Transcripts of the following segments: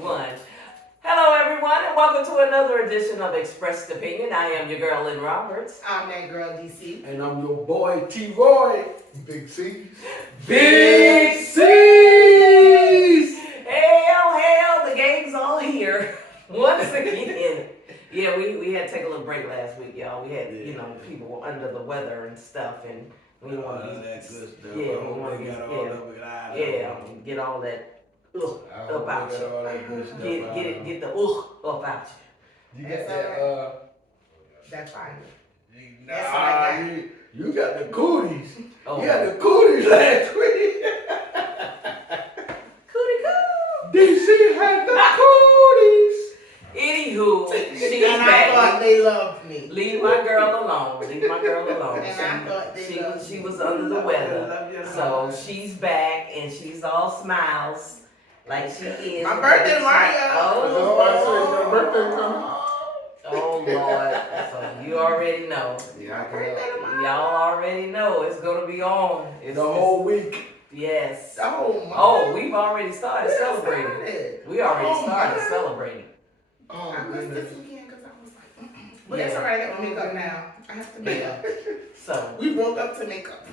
One. Hello, everyone, and welcome to another edition of Expressed Opinion. I am your girl, Lynn Roberts. I'm that girl, DC. And I'm your boy, T-Roy. Big C. Big C's! Hail, the gang's all here. Once again. Yeah, we had to take a little break last week, y'all. We had, people were under the weather and stuff, and we didn't want to be... that good stuff. Yeah, we want to get all that up out you. Get the up out You That's got that, That's fine. Nah, what I got. you got the cooties. Oh. You got the cooties last week. Cootie coo! DC had the cooties. Anywho, she's And I thought back. they loved me. Leave my girl alone. Leave my girl alone. And I thought they loved She me. was under the weather. So she's back and she's all smiles like she is. My birthday tomorrow. Oh, birthday coming. oh Lord. So you already know. Y'all already know it's gonna be on. It's The whole week. Yes. Oh, We've already started celebrating. We already started celebrating. Oh, I missed goodness. this weekend because I was like, but that's alright. I got my makeup now. I have to make up. So We broke up to make up.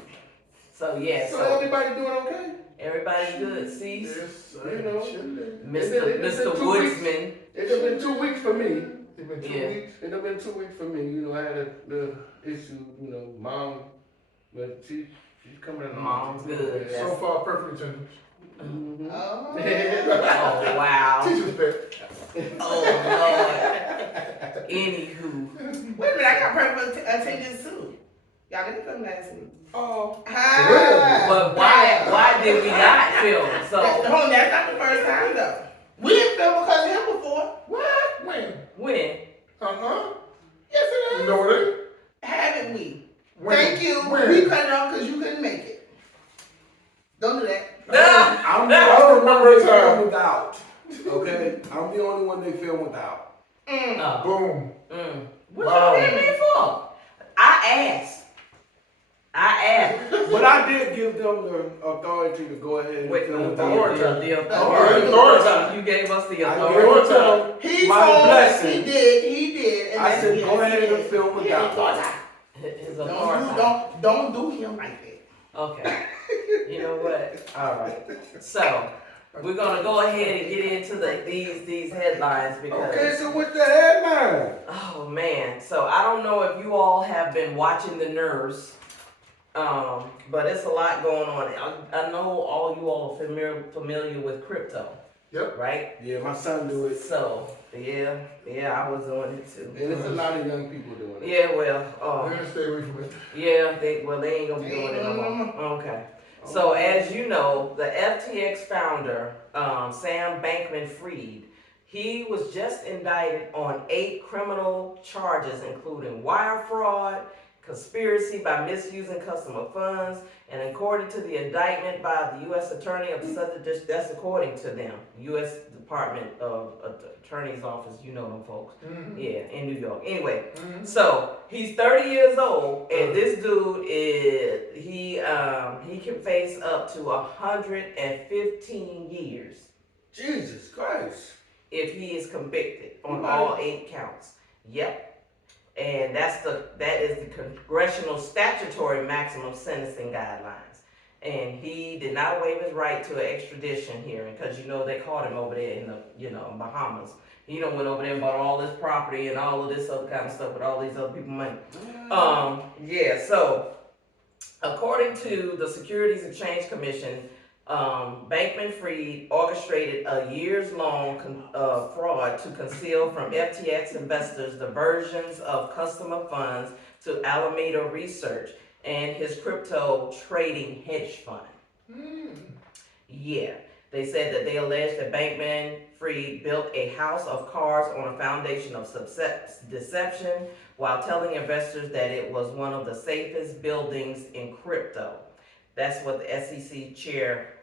yeah. So So everybody doing okay? everybody good. See, Yes, You know. Mr. It's been 2 Woodsman. It's been 2 weeks for me. It's been 2 Yeah. weeks. It's been 2 weeks for me. I had the issue, mom, but she's coming along. Mom's good. So far, perfect attendance. Mhm. Oh. Oh wow. Teacher's pet. Oh Lord. Anywho. Wait a minute, I got perfect attendance too. Y'all didn't come last week. Oh. But why did we not film? So Hold on, that's not the first time though. We didn't film because of him before. What? When? when? Uh-huh. Yes, it is. You know what it is? Haven't we? When? Thank you. When? We cut it off because you couldn't make it. Don't do that. I'm the I only remember one they the time. film without. Okay? I'm the only one they film without. Oh. Boom. What Wow. y'all getting me for? I asked. But I did give them the authority to go ahead and With film the without. authority. Authority. You gave us the I authority. gave them He my told blessing. He did. And I that's said, what go he ahead and said. film without. His authority. Don't do him like that. Okay. You know what? All right. So we're gonna go ahead and get into these headlines because. Okay, so what's the headline? Oh man, so I don't know if you all have been watching the news, but it's a lot going on. I know all you all are familiar with crypto, Yep. right? Yeah, my son do it. So yeah, I was doing it too. And there's a lot of young people doing it. Yeah, well, We're gonna stay away from it. yeah, they ain't gonna be doing it no more. Okay. So as you know, the FTX founder, Sam Bankman-Fried, he was just indicted on 8 criminal charges, including wire fraud, conspiracy by misusing customer funds, and according to the indictment by the U.S. Attorney of the Southern District, that's according to them, U.S. Department of Attorney's Office, you know them folks, yeah, in New York. Anyway, so he's 30 years old, and this dude he can face up to 115 years Jesus Christ. if he is convicted on all 8 counts. Yep. And that is the congressional statutory maximum sentencing guidelines. And he did not waive his right to an extradition hearing because they caught him over there in the Bahamas. He went over there and bought all this property and all of this other kind of stuff with all these other people's money. So according to the Securities Exchange Commission, Bankman-Fried orchestrated a years-long fraud to conceal from FTX investors diversions of customer funds to Alameda Research and his crypto trading hedge fund. Yeah, they said that they alleged that Bankman-Fried built a house of cards on a foundation of deception while telling investors that it was one of the safest buildings in crypto. That's what the SEC chair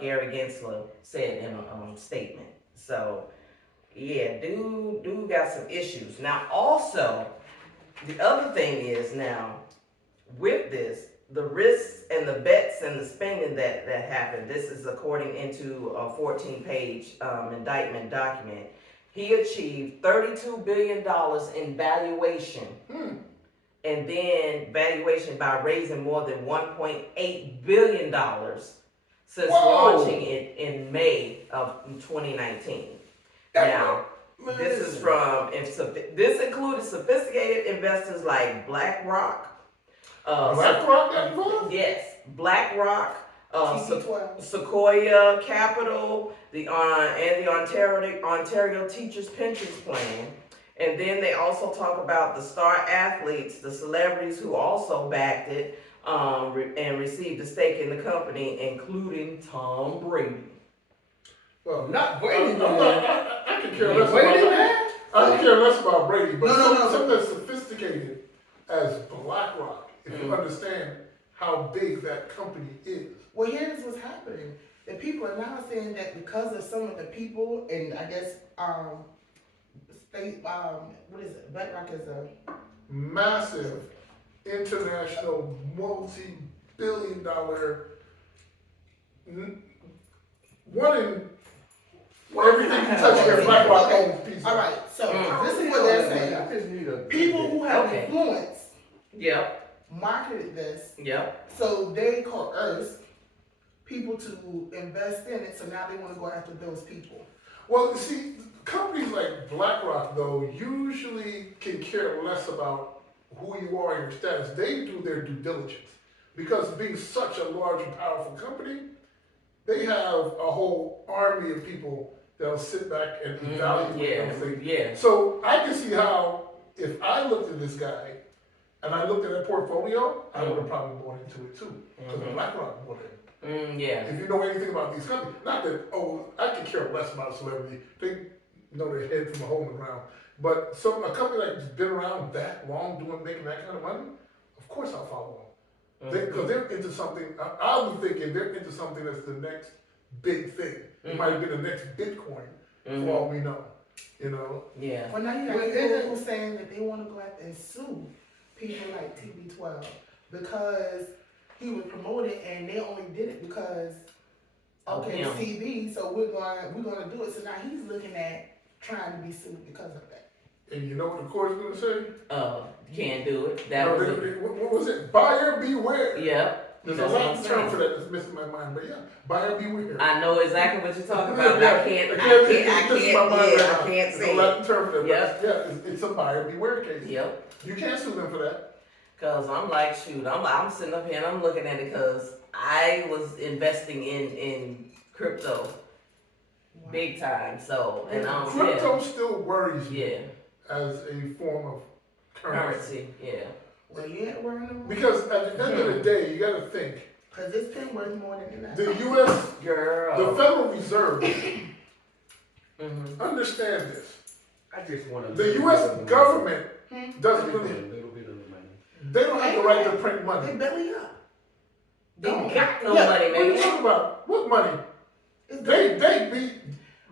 Gary Gensler said in a statement. So, yeah, dude got some issues. Now, also, the other thing is now, with this, the risks and the bets and the spending that happened, this is according into a 14-page indictment document. He achieved $32 billion in valuation, and then valuation by raising more than $1.8 billion since Whoa. launching it in May of 2019. That- Now, Man, this is from, this included sophisticated investors like BlackRock. BlackRock got involved? Yes, BlackRock, TB12. Sequoia Capital, and the Ontario Teachers Pensions Plan. And then they also talk about the star athletes, the celebrities who also backed it, and received a stake in the company, including Tom Brady. Well, Not Brady, I can care less Brady, about man? I can care less about Brady, but No. something as sophisticated as BlackRock, if you understand how big that company is. Well, here's what's happening. The people are now saying that because of some of the people, and I guess, what is it? BlackRock is a, Massive international multi-billion-dollar one in everything you touch here, BlackRock owns pieces. all right, so this is what they're saying. I just need a People who have Okay. influence Yep, marketed this, yep. so they coerce people to invest in it, so now they wanna go after those people. Well, see, companies like BlackRock, though, usually can care less about who you are and your status. They do their due diligence. Because being such a large and powerful company, they have a whole army of people that'll sit back and evaluate those things. Yeah. So I can see how, if I looked at this guy and I looked at that portfolio, I would have probably bought into it too. Because BlackRock bought it. Yeah. If you know anything about these companies, not that, I can care less about a celebrity. They know their head from a hole in the ground. But a company that's been around that long, making that kind of money, of course I'll follow them. Because they're into something, I'll be thinking they're into something that's the next big thing. It might have been the next Bitcoin, for all we know. You know? Yeah. Well, now you got Well, people who saying that they wanna go after and sue people like TB12 because he was promoted and they only did it because, okay, him. TV, so we're gonna do it. So now he's looking at trying to be sued because of that. And you know what the court's gonna say? Can't do it. What was it? Buyer beware. Yep. There's a That's what I'm Latin term saying. for that that's missing my mind, but yeah, buyer beware. I know exactly what you're talking about, but I can't There's say a it. Latin term for that. Yep. But yeah, it's a buyer beware case. Yep. You can't sue them for that. Cause I'm like, shoot, I'm sitting up here and I'm looking at it because I was investing in crypto big time. So, and Crypto still worries me yeah, as a form of currency. yeah. Well, you ain't worrying about it Because at the end of the day, you gotta think, because this pen worth more than that. the U.S., Girl. the Federal Reserve, Mhm. understand this. I just want to. The U.S. government doesn't A really, little bit of the money. they don't have the right to print They money. belly up. Didn't got no Yeah, money, What are you man. talking about? What money? It's They be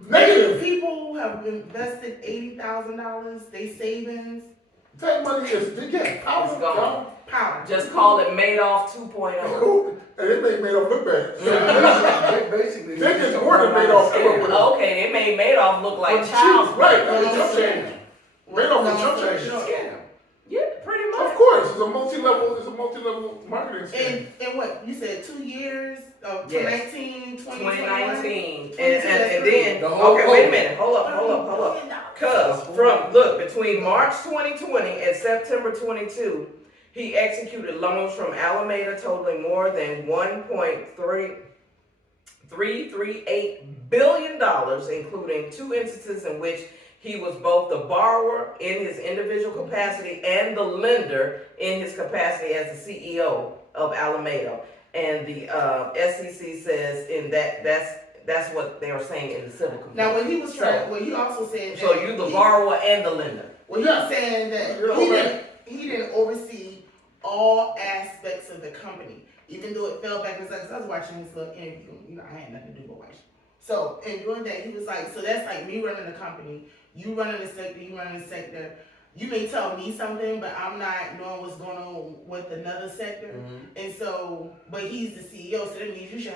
negative. People have invested $80,000, they savings, That money is, yeah, It's gone. power. Just call it Madoff 2.0. And it made Madoff look bad. Basically, They just more than Madoff ever would have. Okay, they made Madoff look like But child's cheap, right, play. that's jump change. Madoff was jump change. Scam. Yeah, pretty Of much. course, it's a multi-level marketing scheme. And what, you said 2 years of Yes. 2019, 2019. 2021? And then, The whole okay, wait a COVID. minute. Hold up. Cause between March 2020 and September 22, he executed loans from Alameda totaling more than $1.338 billion, including 2 instances in which he was both the borrower in his individual capacity and the lender in his capacity as the CEO of Alameda. And the SEC says in that's what they are saying in the civil complaint. Now, when he was trying, well, he also said So that you the he- borrower and the lender. Well, he was saying that You're he right. didn't oversee all aspects of the company, even though it fell back. Because I was watching this little interview, I had nothing to do but watch. So, in doing that, he was like, so that's like me running the company, you running the sector, you may tell me something, but I'm not knowing what's going on with another sector. Mhm. And so, but he's the CEO, so that means you should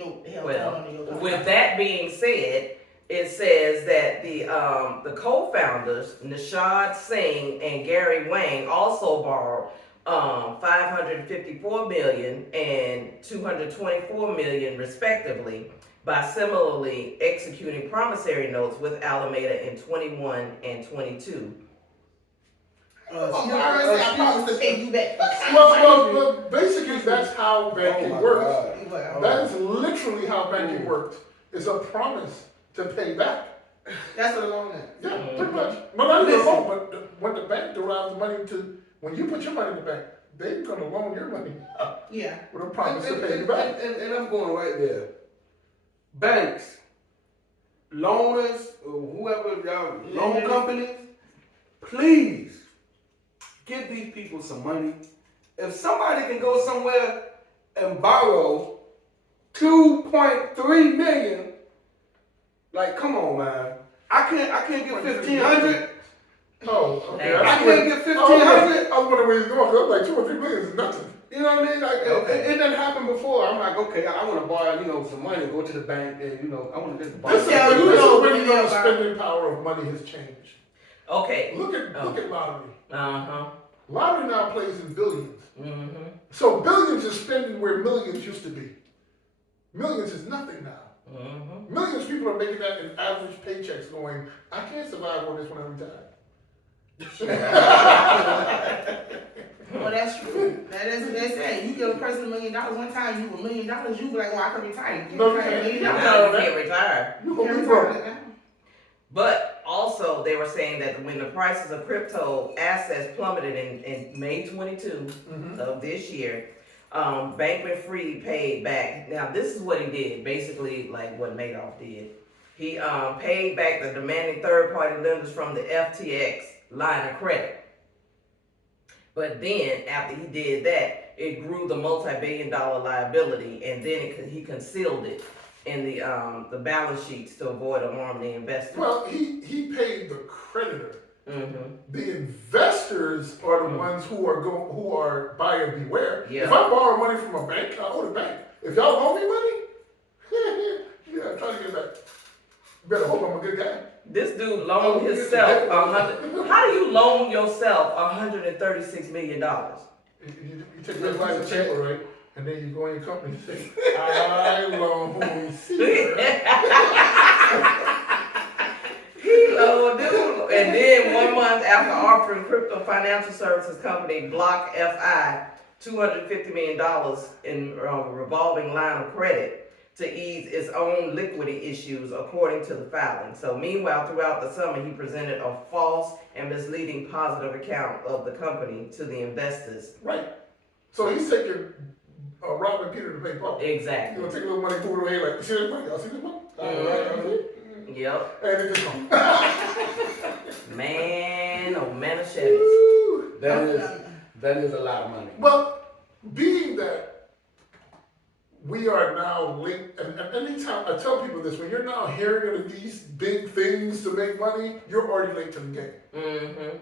know what the hell going Well, on in your company. with that being said, it says that the co-founders, Nishad Singh and Gary Wang, also borrowed $554 million and $224 million respectively by similarly executing promissory notes with Alameda in 21 and 22. She the person I promised to pay you back. Well, basically, that's how banking Oh my works. God. Well, That is literally how banking works. It's a promise to pay back. that's what a loan is. Yeah, pretty much. But not even a loan, but when the bank derives the money when you put your money in the bank, they're gonna loan your money Yeah. with a promise to pay you back. And I'm going right there. Banks, loaners, whoever y'all, loan companies, please give these people some money. If somebody can go somewhere and borrow 2.3 million, like, come on, man. I can't get 1,500. Oh, okay. I can't get 1,500. I was wondering where he's going, 'cause I'm like 2 or 3 million is nothing. You know what I mean? Like, Okay. it done happened before. I'm like, okay, I want to borrow, some money, go to the bank, and, I want to just borrow. This is Yeah, when you this know is when really the about- spending power of money has changed. Okay. Look at lottery. Uh-huh. Lottery now plays in billions. Mm-hmm. So billions is spending where millions used to be. Millions is nothing now. Mm-hmm. Millions of people are making that in average paychecks going, I can't survive on this when I retire. Well, that's true. That is what they say. You give a person $1 million one time, you $1 million, you be like, well, I can retire. You No, can retire you $1 million. can't. Now you can't retire. You You gonna can't be retire broke. now. But also, they were saying that when the prices of crypto assets plummeted in May 22 of this year, Bankman-Fried paid back. Now, this is what he did, basically like what Madoff did. He paid back the demanding third-party lenders from the FTX line of credit. But then, after he did that, it grew the multi-billion-dollar liability, and then he concealed it in the balance sheets to avoid alarming the investors. Well, he paid the creditor. Mm-hmm. The investors are the ones who are buyer beware. Yeah. If I borrow money from a bank, I owe the bank. If y'all loan me money, yeah, try to get it back. You better hope I'm a good guy. This dude loaned himself How do you loan yourself $136 million? You take that piece of paper, right? And then you go in your company and say, I loan Caesar. He loaned dude. And then 1 month after offering crypto financial services company BlockFi $250 million in revolving line of credit to ease its own liquidity issues, according to the filing. So meanwhile, throughout the summer, he presented a false and misleading positive account of the company to the investors. Right. So he's taking robbing Peter to pay Paul. Exactly. You know, take a little money, pull it away, like, you see this money? Y'all see this money? Yep. And it just gone. Man, oh man of Chevys. Woo. That is a lot of money. Well, being that we are now linked, and anytime I tell people this, when you're now hearing of these big things to make money, you're already late to the game. Mm-hmm.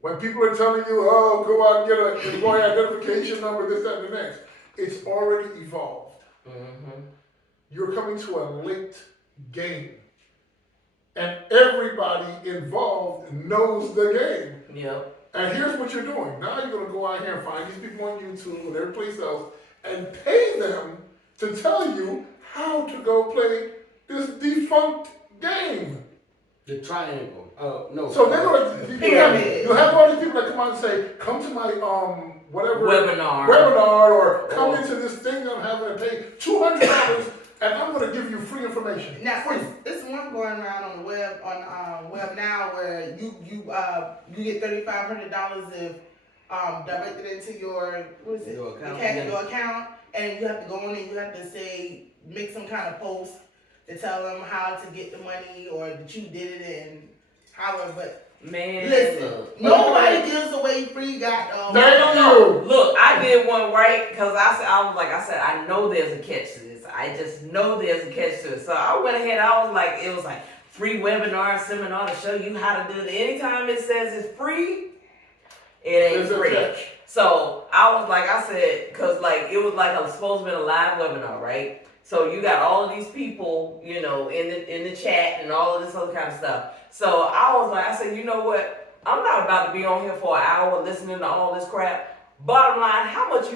When people are telling you, oh, go out and get an employee identification number, this, that, and the next, it's already evolved. Mm-hmm. You're coming to a linked game. And everybody involved knows the game. Yep. And here's what you're doing. Now you're going to go out here and find these people on YouTube and every place else and pay them to tell you how to go play this defunct game. The triangle. No. So they're going to, you'll have all these people that come out and say, come to my, whatever. Webinar. Or come into this thing I'm having to pay $200 and I'm going to give you free information. Now, Free. it's one going around on the web web now where you get $3,500 if directed into your Your account, your account, and you have to go in and you have to say make some kind of post to tell them how to get the money or that you did it and however. But Man, listen, look. nobody gives away free goddamn. Thank you. Look, I did one right because I said, I know there's a catch to this. I just know there's a catch to it. So I went ahead. It was like free webinar, seminar to show you how to do it. Anytime it says it's free, it ain't It's a free. catch. So I said, cause like it was like I was supposed to be a live webinar, right? So you got all of these people, in the chat and all of this other kind of stuff. So I said, you know what? I'm not about to be on here for an hour listening to all this crap. Bottom line, how much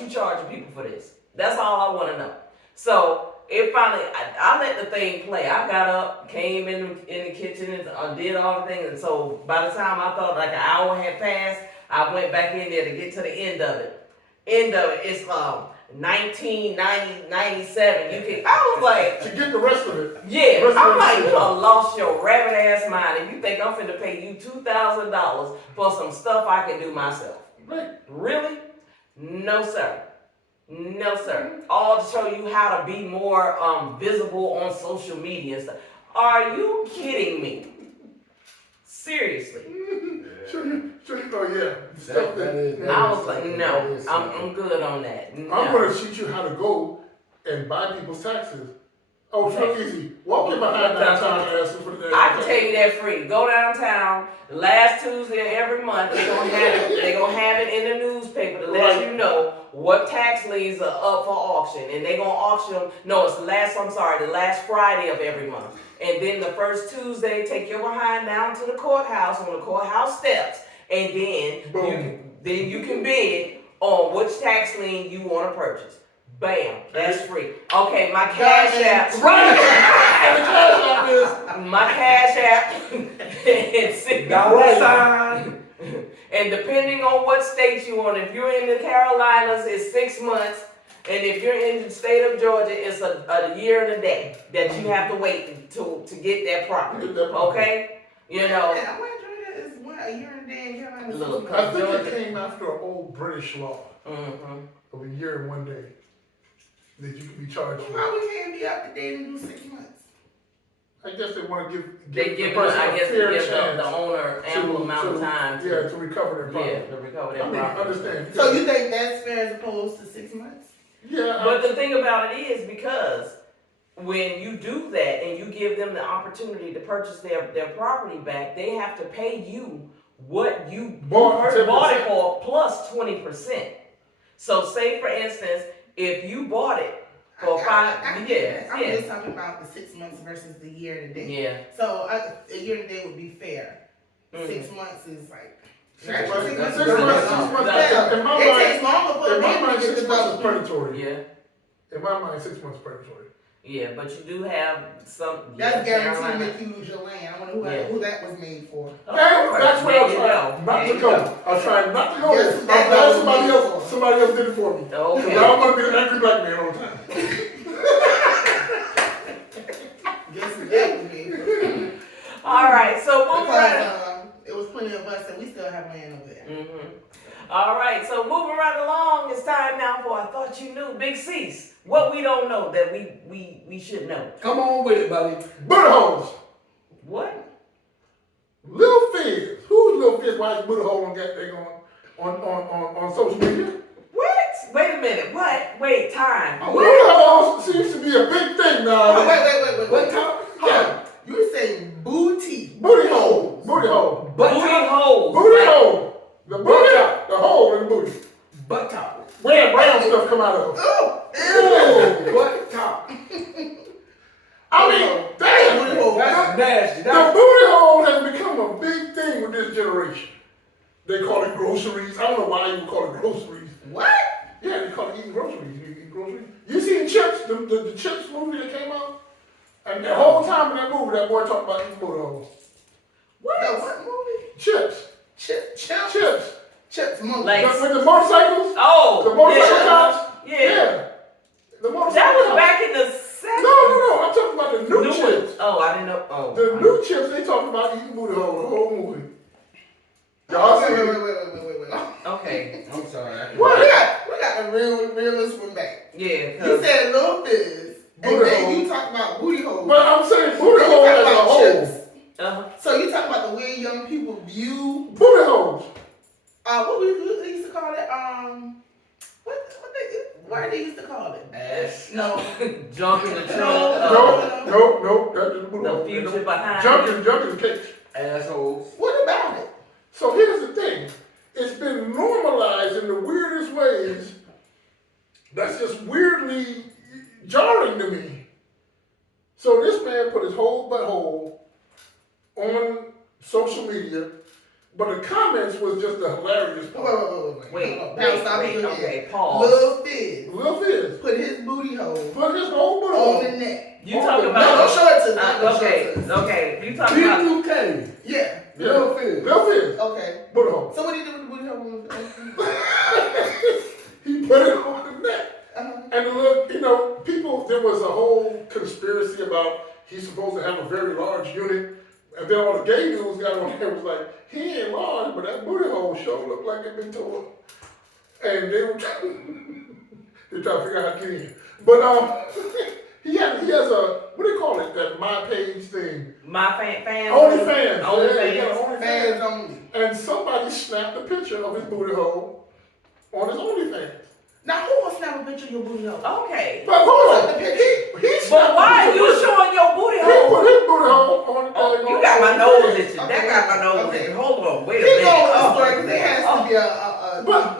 you charging people for this? That's all I want to know. So it finally, I let the thing play. I got up, came in the kitchen and did all the things. And so by the time I thought like an hour had passed, I went back in there to get to the end of it. It's 1997. I was like, To get the rest of it. yeah, Rest of I'm it like, is- you done lost your rabbit ass mind and you think I'm finna pay you $2,000 for some stuff I can do myself. Right. Really? No, sir. No, sir. All to show you how to be more visible on social media and stuff. Are you kidding me? Seriously. Sure, yeah. Stuff That that, is- I was like, That no, is I'm something. good on that. No. I'm gonna teach you how to go and buy people's taxes. Oh, it's real easy. Walk in behind downtown and ask them for the I can tell you that free. Go downtown last Tuesday of every month. They're gonna have it in the newspaper to let Right. you know what tax liens are up for auction, and they're gonna auction them. No, it's the last Friday of every month. And then the first Tuesday, take your behind down to the courthouse on the courthouse steps, and then Boom. you can bid on which tax lien you want to purchase. Bam, that's free. Okay, my cash app. Right. And the cash app is My cash app. It's Dollar sign. And depending on what state you on, if you're in the Carolinas, it's 6 months. And if you're in the state of Georgia, it's a year and a day that you have to wait to get that property. Get that property. Okay? Yeah, why Georgia is what, a year and a day in Carolina? Look, I think Georgia. it came after an old British law Mm-hmm. of a year and 1 day that you can be charged for. Why we can't be up to date and do 6 months? I guess they want to They give give the them, person I a guess, fair to give chance the owner ample amount of time yeah, to recover their property. to recover I their mean, property. understand. So you think that's fair as opposed to 6 months? Yeah, But the thing about it is because when you do that and you give them the opportunity to purchase their property back, they have to pay you what you Bought bought it 10%. for plus 20%. So say for instance, if you bought it for I get it. I'm yeah, just talking about the 6 months versus the year and a day. yeah. So a year and a day would be fair. Mhm. 6 months is like. 6 months, Six months six is months, really 6 months. long. In my It mind, takes longer for a in my baby mind, to get 6 months is developed. predatory. Yeah, In my mind, 6 months predatory. yeah, but you do have some. That's yeah, guaranteed Carolina. to make you lose your land. I wonder Yeah. who that was made for. Of Hey, course. that's where There I'm you trying not There to you go. I was trying not to go Yes, there. I'm that glad was somebody made else, for. somebody else did it for me. Okay. I don't want to be the angry black man all the time. Guess who that was made for? All right, so moving right. Because it was plenty of us and we still have land over there. Mm-hmm. All right, so moving right along, it's time now for I Thought You Knew. Big Cease, what we don't know that we should know. Come on with it, buddy. Booty holes. What? Lil Fizz. Who's Lil Fizz? Why is booty hole on social media? What? Wait a minute. What? Wait, time. Booty What? hole seems to be a big thing now. Oh, wait. What time? Yeah. You were saying booty. Booty hole. Booty hole. Butt Booty top. holes. Booty Like, hole. The booty top. The hole in the booty. Butt top. Where brown stuff come out of. Oh, Ew. Butt top. I mean, damn. Booty hole. That's nasty. The That's booty hole has become a big thing with this generation. They call it groceries. I don't know why you would call it groceries. What? Yeah, they call it eating groceries. You eat groceries. You seen Chips, the Chips movie that came out? And the whole time in that movie, that boy talked about eating booty holes. What? The what movie? Chips. Chips. Chips. Monkey. Like- With the motorcycles? Oh. The motorcycle yeah. cops? Yeah. The motorcycle That was cops. back in the 70s. No. I'm talking about the new New Chips. ones. Oh, I didn't know. Oh. The new Chips, they talking about eating booty holes the whole movie. Y'all see it? Wait. Okay. I'm sorry. What? We got the realest one back. Yeah. You 'cause- said Lil Fizz, and Booty then hole. you talked about booty holes. But I'm saying booty You hole talking as a about whole. chips. Uh-huh. So you talking about the way young people view Booty holes. what we used to call it? What What they used to call it? Ass. No. Junk in the trunk. No, that's just the The future behind. Junk is cake. Assholes. What about it? So here's the thing. It's been normalized in the weirdest ways. That's just weirdly jarring to me. So this man put his whole butthole on social media, but the comments was just the hilarious part. Wait, Hold on. Now stop wait, it again. okay, pause. Lil Fizz Lil Fizz put his booty hole put his whole on the butthole. neck. You Oh, talking no, No, don't about? show it to us. Don't show Okay, it to us. okay. You talking about? B2K. Yeah. Lil Fizz. Lil Fizz, Okay. butthole. So what do you do with the booty hole? He put it on the neck. Uh-huh. And look, you know, people, there was a whole conspiracy about he's supposed to have a very large unit. And then all the gay dudes got on there was like, he ain't large, but that booty hole sure looked like it been tore. And they were trying, they trying to figure out how to get in. But he has a, what do you call it, that My Page thing? My fans. OnlyFans. OnlyFans. Yeah, OnlyFans. Fans only. And somebody snapped a picture of his booty hole on his OnlyFans. Now who will snap a picture of your booty hole? Okay. But hold The on, picture. he But snapped why a are picture you of- showing your booty He hole? put his booty hole on. Oh, you got my nose itching. Okay. That got my nose Okay. itching. Hold on, wait a Keep minute. going with the Oh, story because it has to be a climax.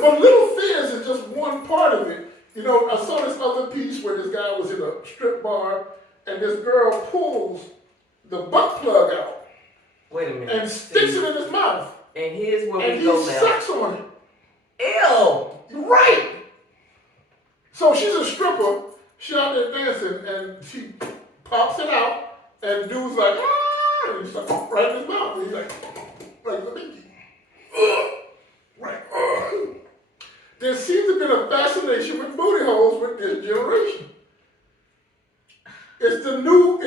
But Little Fizz is just one part of it. You know, I saw this other piece where this guy was in a strip bar and this girl pulls the butt plug out Wait a minute. and sticks it in his mouth. And here's where And we go he now. sucks on it. Ew. Right. So she's a stripper. She out there dancing and she pops it out and dude's like, ah, and he's like, right in his mouth. And he's like the Mickey. Right. There seems to be a fascination with booty holes with this generation. It's the new,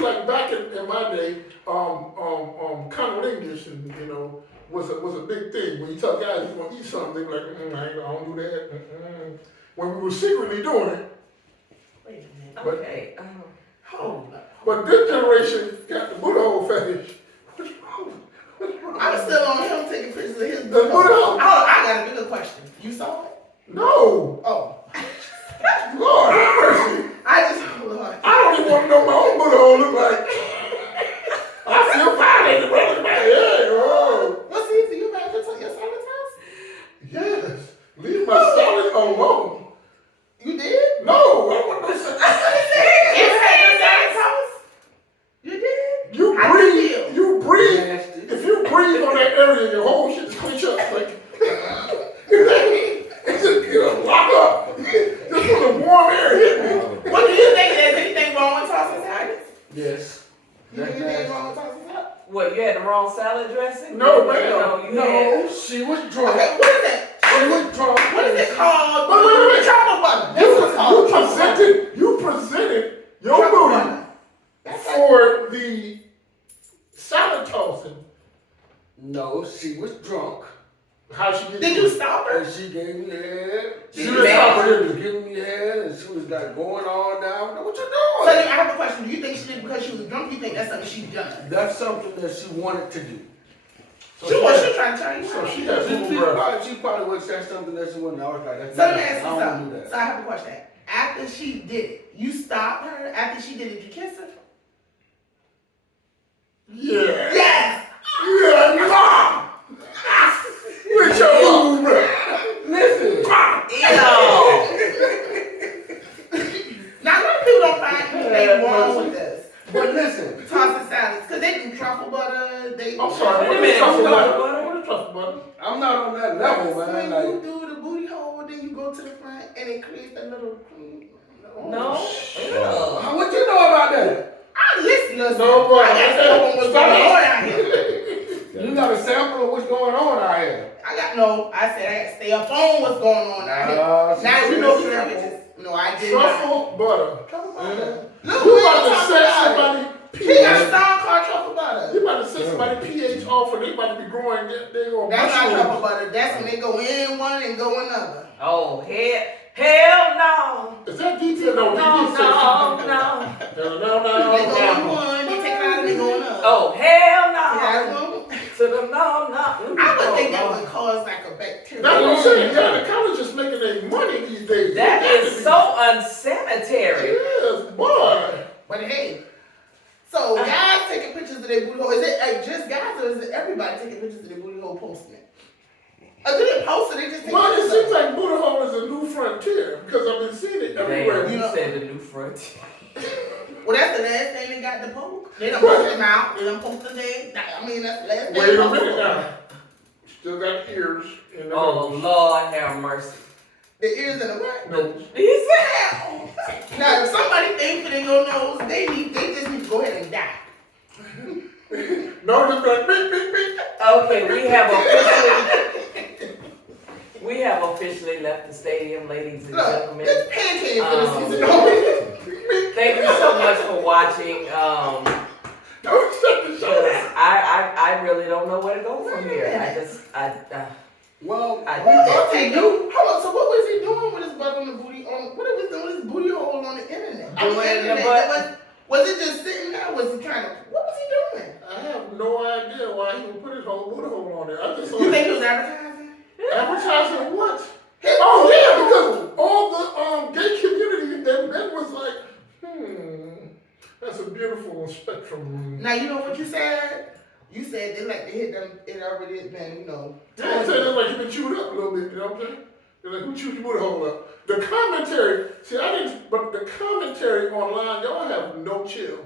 like back in my day, cunnilingus, and you know, was a big thing. When you tell guys you want to eat something, they be like, I don't do that. When we were secretly doing it, Wait a minute. but Okay. Hold up. but this generation got the booty hole fetish. What's wrong? I'm still on him taking pictures of his The booty booty hole. hole. I got a bigger question. You saw it? No, Oh. Lord have mercy. I just hold on. I don't even want to know what my own booty hole look like. I feel violated, brother. Yeah, oh. What's easy? You mad your solid house? Yes. Leave my solid alone. You did? No, I want to say. You had your solid house? You did? You How breathe. you feel? You breathe. Nasty. If you breathe on that area, your whole shit just clench up. Like, it's just, you know, lock up. Just when the warm air hit me. What do you think? There's anything wrong with tossing salads? Yes. You think anything wrong with tossing salads? What, you had the wrong salad dressing? No, You ma'am. know, you had. No, she was drunk. Okay, what is that? She was drunk. What is it called? Wait. Truffle butter. That's what it's called. You presented your Truffle booty butter. That's like, for the salad tossing. No, she was drunk. How she get did you stop her? And she gave me head. She She was was mad. giving me head, and she was like going all down. What you So doing? then I have a question. Do you think she did it because she was drunk? You think that's something she done? That's something that she wanted to do. So She trying to turn you So on. she got She, booty breath. she probably would say something that she wanted. I was like, that's So let me not- ask you I don't something. do that. So I have a question. After she did it, you stopped her? After she did it, you kissed her? Yeah. Yes! Yeah, nah. With your booty breath. Listen, Now, a lot of people don't find anything wrong with this. but listen. Tossing salads, because they do truffle butter, they... I'm sorry, Wait a what is minute. truffle butter? What? What is truffle butter? I'm not on that level, man. When Like, you do the booty hole, then you go to the front and it creates a little... No. Ew. what you know about that? I'm listening. No, boy. I got to know what's going on out here. You got a sample of what's going on out here. I said I got to stay up on what's going on out here. Now you know the sandwiches. No, I did not. Truffle butter. Truffle butter. You Look, we about to talking set about somebody it. He got a pH. song called truffle butter. You about to set somebody pH off and they about to be growing they go That's not truffle mushrooms. butter. That's when they go in one and go another. Oh, hell no. Is that DP? No, No, DP said something. no. They go in one, they take it out and they go another. Oh, hell Yeah, no. well, To the no. I would think that would cause like a bacteria. That's what I'm saying. Yeah, the college is making a money these days. That is so unsanitary. Yes, boy. But hey, so guys taking pictures of their booty hole. Is it like just guys or is it everybody taking pictures of their booty hole posting it? Or do they post it? They just take Well, it pictures seems of it? like booty hole is a new frontier because I've been seeing it everywhere. Damn, you you know. said the new frontier. Well, that's the last thing they got to post. They done post them out. They done post the day. I mean, that's the last thing. Wait they a post. minute now. Still got ears in the Oh, nose. Lord have mercy. The ears and the what? Nose. He said, Now, if somebody thinks in your nose, they just need to go ahead and die. No, just like beep, beep, beep. okay, we have officially left the stadium, ladies and Look, gentlemen. this pancake for the season. Thank you so much for watching. Don't shut the show. I really don't know where to go from here. Well, Okay, hold on. So what was he doing with his butt on the booty? What was he doing with his booty hole on the internet? Doing the butt? Was it just sitting there? Was he trying to? What was he doing? I have no idea why he would put his whole booty hole on there. I just saw You think he was advertising? advertising what? Oh yeah, because all the gay community that was like, that's a beautiful spectrum. Now you know what you said. You said they like to hit them. It already has been, Yeah, say that's like you've been chewed up a little bit, you know what I'm saying? They're like, who chewed your booty hole up? The commentary, but the commentary online, y'all have no chill.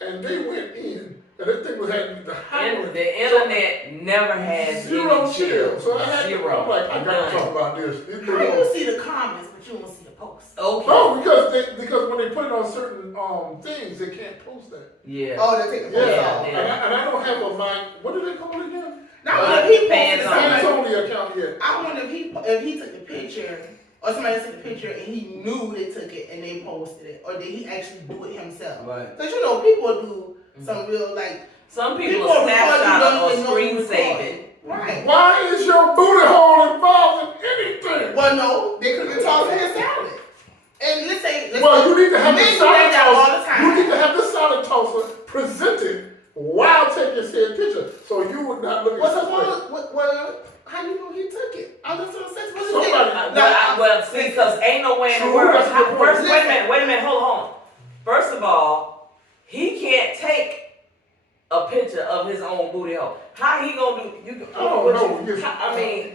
And they went in, and that thing was having the And the internet never has zero any chill. So I had, Zero. I'm like, I gotta None. talk about this. These How people- you see the comments, but you don't see the posts? Okay. No, because when they put it on certain things, they can't post that. Yeah. Oh, they take the Yeah, posts Yeah, off. yeah. And I don't have a mind. What do they call it again? Now, I wonder if he Fans posted on. Fans something. only account, yeah. I wonder if he took the picture, or somebody took the picture and he knew they took it and they posted it, or did he actually do it himself? right. Because people do some real like Some people People record, snapshot you don't or even know screen you save recorded. it. Right. Why is your booty hole involved in anything? Well, no, they could have been tossing his salad. And let's say, Well, you need to have the men do salad that all the tosser. time. You need to have the salad tosser presented while taking said picture, so you would not look What's at the well, how do you know he took it? I just don't sense what Somebody- Well, see, because ain't no way in the True, world. that's a good point. First, wait a minute, hold on. First of all, he can't take a picture of his own booty hole. How he gonna do? Oh, no, yes. I mean,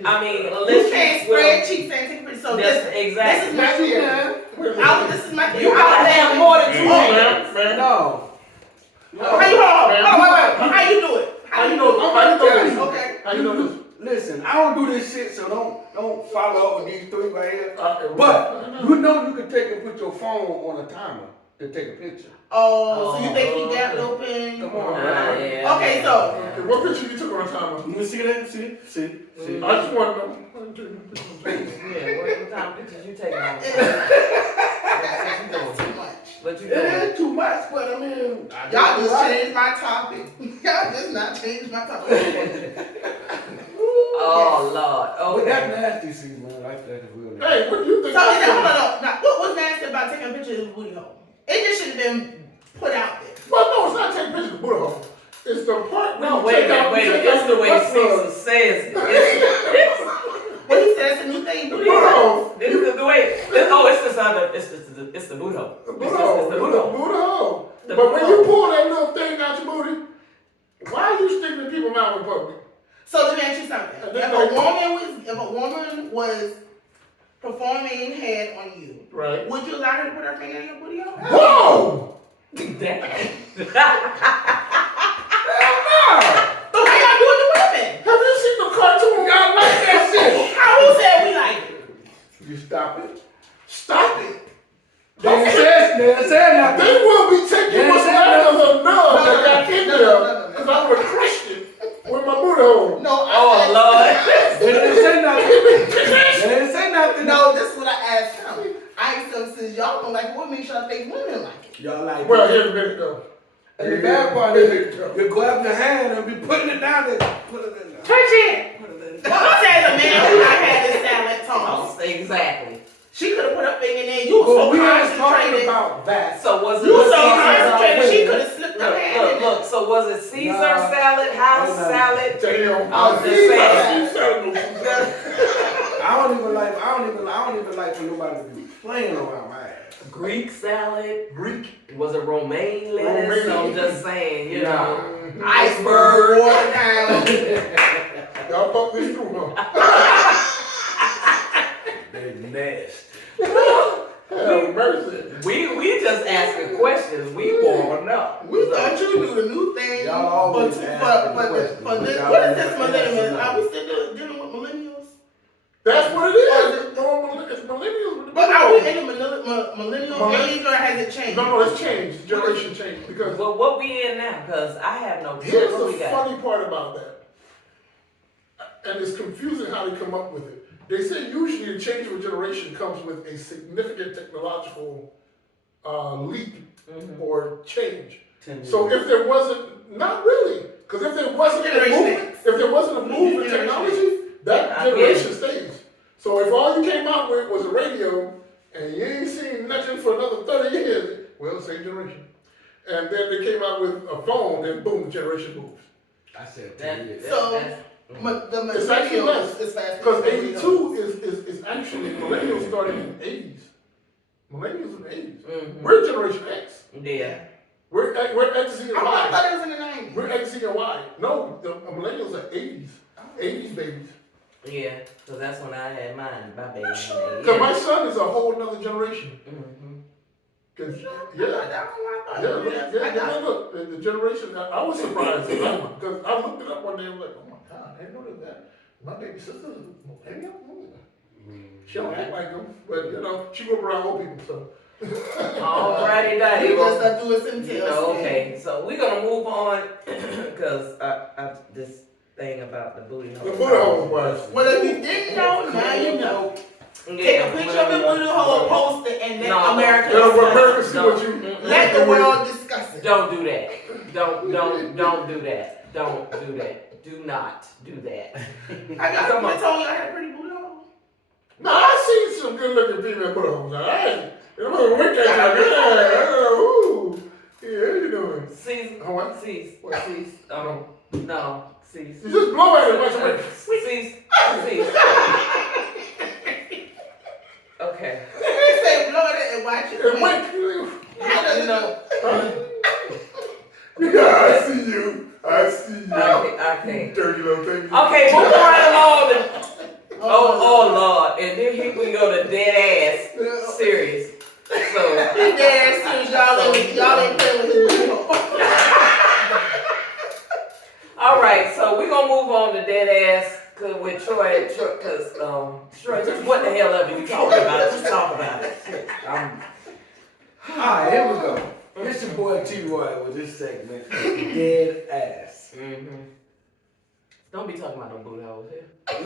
You unless can't you will. spread cheeks and take a picture. So That's this exactly. is my theory. This is my theory. You gotta have more than two hands. man. No. How you hold on, wait. How you do it? How you know? How you know this? Okay. How you know this? Listen, I don't do this shit, so don't follow up with these three right here. Okay, But you know you can take and put your phone on a timer to take a picture. Oh, so you think he got open? Come on, Ah, man. yeah. Okay, so Okay, what picture you took on time? You see that? See? I just want to know. Yeah, what time pictures you taking on? that's too much. What you It doing? ain't too much, but I mean, Y'all just changed my topic. Y'all just not changed my topic. Oh Lord. But that Okay. nasty see, man, like that is real. Hey, what do you think? So hold on. Now, what was nasty about taking a picture of his booty hole? It just should have been put out there. Well, no, it's not taking pictures of booty hole. It's the part when No, you wait a take out, minute, you wait a take minute. It's out the the way butt plug. Caesar says it. It's, What he said, it's a new thing. Booty Booty hole. hole. this is the way. It's this other. It's the boot hole. The It's booty hole. the The boot hole. booty hole. The But when booty you hole. pull that little thing out your booty, why are you sticking in people's mouth in public? So let me ask you something. And If then a woman was performing head on you, Right. would you allow her to put her finger in your booty hole? Whoa! So how y'all doing to women? Have you seen the cartoon? Y'all like that shit? How who said we like it? You stop it. Stop it. They ain't said nothing. They will be taking Yeah, what's yeah, left of the nub that got in no, there. no. Because I would have crushed it with my booty hole. No, Oh Lord. They didn't say nothing. They didn't say nothing. No, this is what I asked him. I asked him, since y'all don't like it, what makes y'all think women like it? Y'all like Well, it. here's a minute though. And the bad part is you grab your hand and be putting it down and put it in there. Touch it. Well, I said the man who I had this salad toss. Exactly. She could have put her finger in there. You were But so we ain't talking concentrated. about that. So was it? You were so Caesar- concentrated. She could have slipped her hand in there. Look. So was it Caesar Nah. salad, house Oh, no. salad? Damn. I was just saying. I I don't even like for nobody to be playing around my ass. Greek salad. Greek. Was it romaine lettuce? Romaine. I'm just saying, you Nah. know. Iceberg, water down. Y'all thought this through, huh? They nasty. Hell mercy. We just asking questions. We want to know. We thought you knew the new thing. Y'all always for, asking for, questions, for this, y'all what is never this millennial? answer Are we still dealing with millennials? That's what it is. It's millennials. But are we in the millennial Millenn- age or has it changed? No, it's changed. Generation changed. Because Well, what we in now? Because I have no clue. here's What the we got? funny part about that. And it's confusing how they come up with it. They say usually a change of a generation comes with a significant technological leap or change. So if there wasn't, not really, because if there wasn't a move in technology, that generation stays. So if all you came out with was a radio and you ain't seen nothing for another 30 years, well, same generation. And then they came out with a phone, then boom, the generation moves. I said That- 10 years. So, that's- the It's actually millennials less. is faster. Because than 82 is actually, millennials started in the 80s. Millennials in the 80s. Mhm. We're Generation X. Yeah. We're X and I Y. thought it was in the 90s. We're X and Y. No, the millennials are 80s. 80s babies. Yeah. Because that's when I had mine. My baby. Because my son is a whole nother generation. Mhm. Cause, That's yeah. what I thought. Look, the generation, I was surprised because I looked it up one day and was like, oh my God, I didn't know that. My baby sister is a millennial? She don't act like them, but you know, she grew up around old people, so. Alrighty, We daddy. just Well, not doing some tails. okay. So we're gonna move on because this thing about the booty hole. The booty hole was. Well, if you didn't know, now you know. Yeah. Take a picture of the booty hole, post it, and let No. America You know, discuss America it. see what you. Let the world discuss it. Don't do that. Don't do that. Don't do that. Do not do that. I told you I had a pretty booty hole. No, I seen some good looking female booty holes. All right. I'm gonna wink at you. Yeah, ooh. Yeah, how you doing? Cease. Oh, what? Cease. Cease. No. Cease. You just blow at it, watch it. Cease. Cease. Okay. You say blow it and watch it. And wink. How does You it know. Yeah, I see you. I see you. Okay. Dirty little thing. Okay, moving right along. Oh Lord. And then here we go to dead ass series. So He dead serious, y'all ain't playing with his booty hole. all right, so we're gonna move on to dead ass with Troy, cause Troy, just what the hell ever you talking about? Just talk about it. Alright, here we go. It's your boy T-Roy with this segment, Dead Ass. Mm-hmm. Don't be talking about no booty holes here.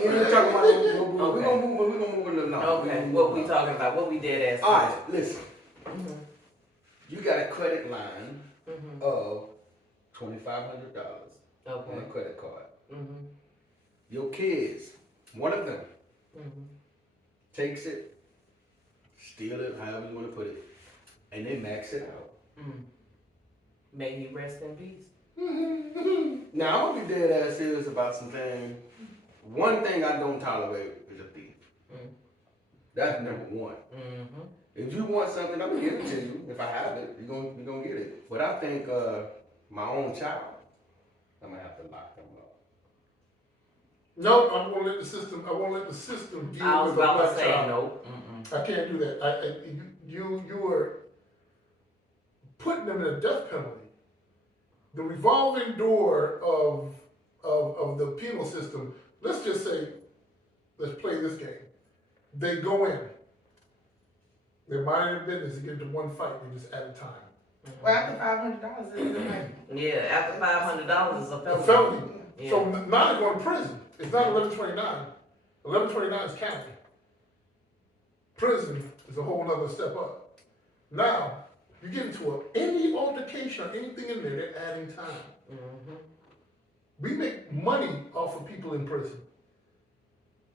We ain't talking about no booty. Okay. We're gonna move a little now. Okay, what we talking about? What we dead ass? Alright, listen. Mm-hmm. You got a credit line Mm-hmm. of $2,500 Okay. on a credit card. Mm-hmm. Your kids, one of them, Mm-hmm. takes it, steal it, however you want to put it, and they max it out. Mm. May he rest in peace. Now, I'm gonna be dead ass serious about some things. One thing I don't tolerate is a thief. Mm. That's number one. Mm-hmm. If you want something, I'm gonna give it to you. If I have it, you're gonna get it. But I think my own child, I'm gonna have to lock them up. No, I won't let the system. I won't let the system deal I was with a about to black say child. nope. Mm-mm. I can't do that. You are putting them in a death penalty. The revolving door of the penal system. Let's just say, let's play this game. They go in. They're minding their business. They get into one fight. They just add time. Well, after $500, it's like Yeah, after $500 is a A felony. felony. Yeah. So now they're going to prison. It's not 1129. 1129 is county. Prison is a whole other step up. Now, you get into any altercation or anything in there, they're adding time. Mm-hmm. We make money off of people in prison.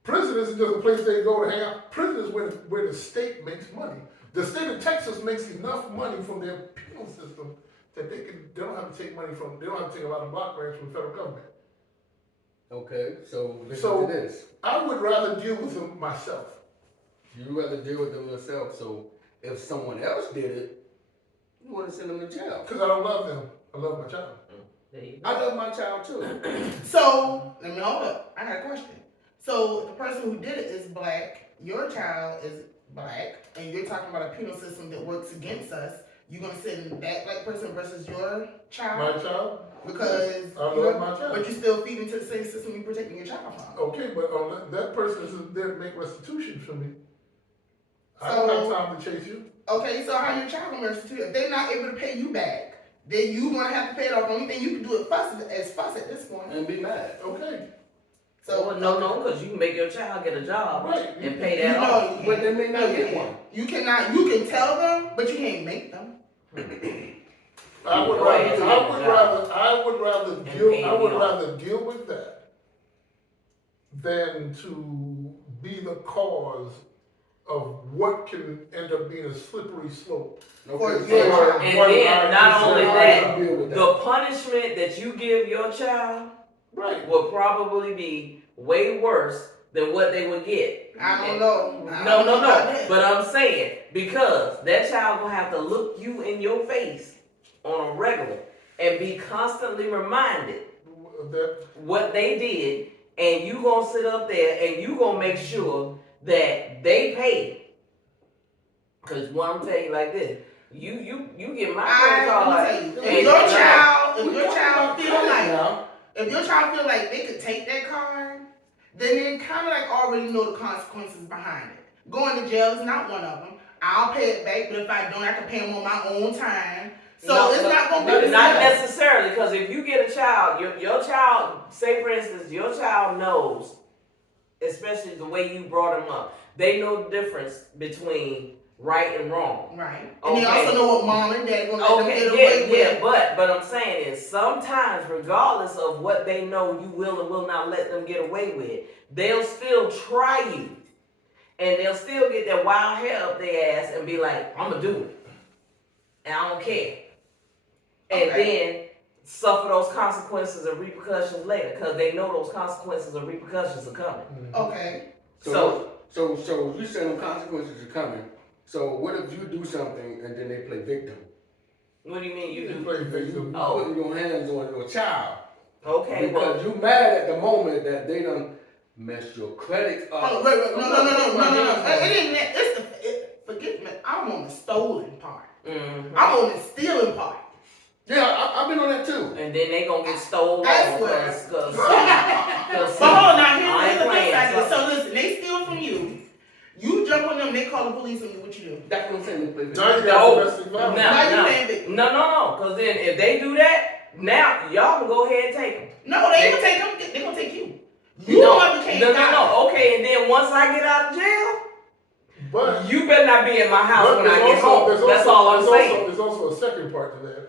Prison isn't just a place they go to hang out. Prison is where the state makes money. The state of Texas makes enough money from their penal system that they don't have to take money from, they don't have to take a lot of block grants from the federal government. Okay, so listen So- to this. I would rather deal with them myself. You rather deal with them yourself. So if someone else did it, you want to send them to jail. Because I don't love them. I love my child. There you go. I love my child too. So, let me hold up. I got a question. So, the person who did it is black, your child is black, and you're talking about a penal system that works against us. You're gonna send that black person versus your child? My child? Because I love you're- my child. but you still feed into the same system you're protecting your child from. Okay, but that person isn't there to make restitution for me. I don't have time to chase you. Okay, so how your child gonna restitute? If they're not able to pay you back, then you gonna have to pay it off. The only thing you can do is fuss at this point. And be mad. Okay, So no, because you can make your child get a job Right. and pay You that know off. you But can't. they may not You get can't. one. You cannot. You can tell them, but you can't make them. I would Go ahead, rather And deal, pay I would me off. rather deal with that than to be the cause of what can end up being a slippery slope. Okay, For your child. And What then I not consider- only how that, you deal with the punishment that you give your child Right. will probably be way worse than what they would get. I don't know. I No, don't know no, about no. that. But I'm saying, because that child gonna have to look you in your face on a regular and be constantly reminded That, what they did, and you gonna sit up there and you gonna make sure that they pay. Cause what I'm telling you like this, you get my credit Let me card. tell you, and if your you- child, if We your talking child about feel credit like, now. if your child feel like they could take that card, then they kind of like already know the consequences behind it. Going to jail is not one of them. I'll pay it back, but if I don't, I can pay them on my own time. So No, it's but- not gonna but be the not same. necessarily, because if you get a child, your child, say for instance, your child knows, especially the way you brought them up, they know the difference between right and wrong. Right. And they Okay. also know what mom and dad gonna let them Okay, get away yeah, with. but I'm saying is sometimes, regardless of what they know you will and will not let them get away with, they'll still try you, and they'll still get that wild hair up their ass and be like, "I'm gonna do it, and I don't care," and then suffer those consequences and repercussions later, because they know those consequences and repercussions are coming. Okay. So So you say them consequences are coming. So what if you do something and then they play victim? what do you mean you you do? play You victim. Oh. putting your hands on your child. Okay, well, Because you mad at the moment that they done messed your credit up. Oh, wait. No. It ain't that. Forget me. I'm on the stolen part. mhm. I'm on the stealing part. Yeah, I've been on that too. And then they gonna get stolen I off, swear. cause But hold on, now here's the flip side of it. So listen, they steal from you. You jump on them, they call the police on you. What you do? That's what I'm saying. They play victim. Now you No. got domestic No. violence. Now you no. paying victim. No, because then if they do that, now y'all can go ahead and take them. No, they gonna take them. They gonna take you. You mother can't die. No. Okay, and then once I get out of jail, But you better not be in my house But when I get home. That's all I'm saying. There's also a second part to that.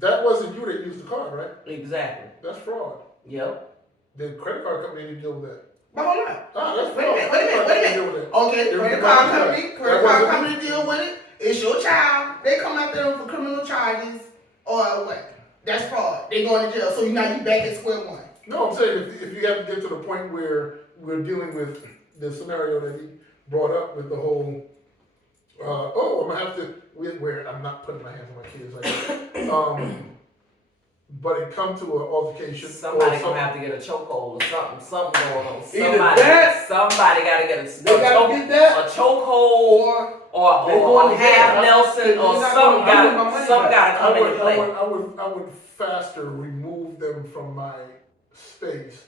That wasn't you that used the card, right? Exactly. That's fraud. Yep. The credit card company didn't deal with that. But hold on. Ah, that's Wait fraud. a minute, wait a minute, wait a Credit card minute. company deal with that. Okay, It was credit the card card company, company. credit That card wasn't company deal with it. It's your child. They come out there for criminal charges or what? That's fraud. They going to jail. So now you back at square one. No, I'm saying if you have to get to the point where we're dealing with the scenario that he brought up with the whole, I'm gonna have to, where I'm not putting my hands on my kids like that. But it come to an altercation. Somebody or gonna have to get a chokehold or something going on. Either that- Somebody gotta get a They gotta get that, a chokehold or or they going half to jail. Nelson They're or not something gonna give my money something back. gotta come into play. I would faster remove them from my space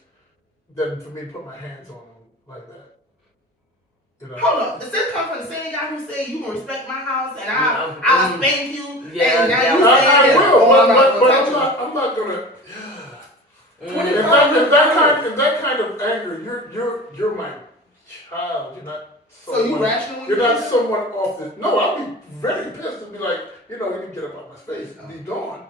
than for me to put my hands on them like that. You know? Hold up. Does this come from the same guy who said you gonna respect my house and Yeah, I'll spank you? yeah, and now yeah. you I saying that, will, oh, I'm not but gonna touch you. I'm not gonna. Mm. If that kind of anger, you're my child. You're not. So you someone- rational? You're not someone off the. No, I'll be very pissed and be like, you need to get up out of my space and be gone.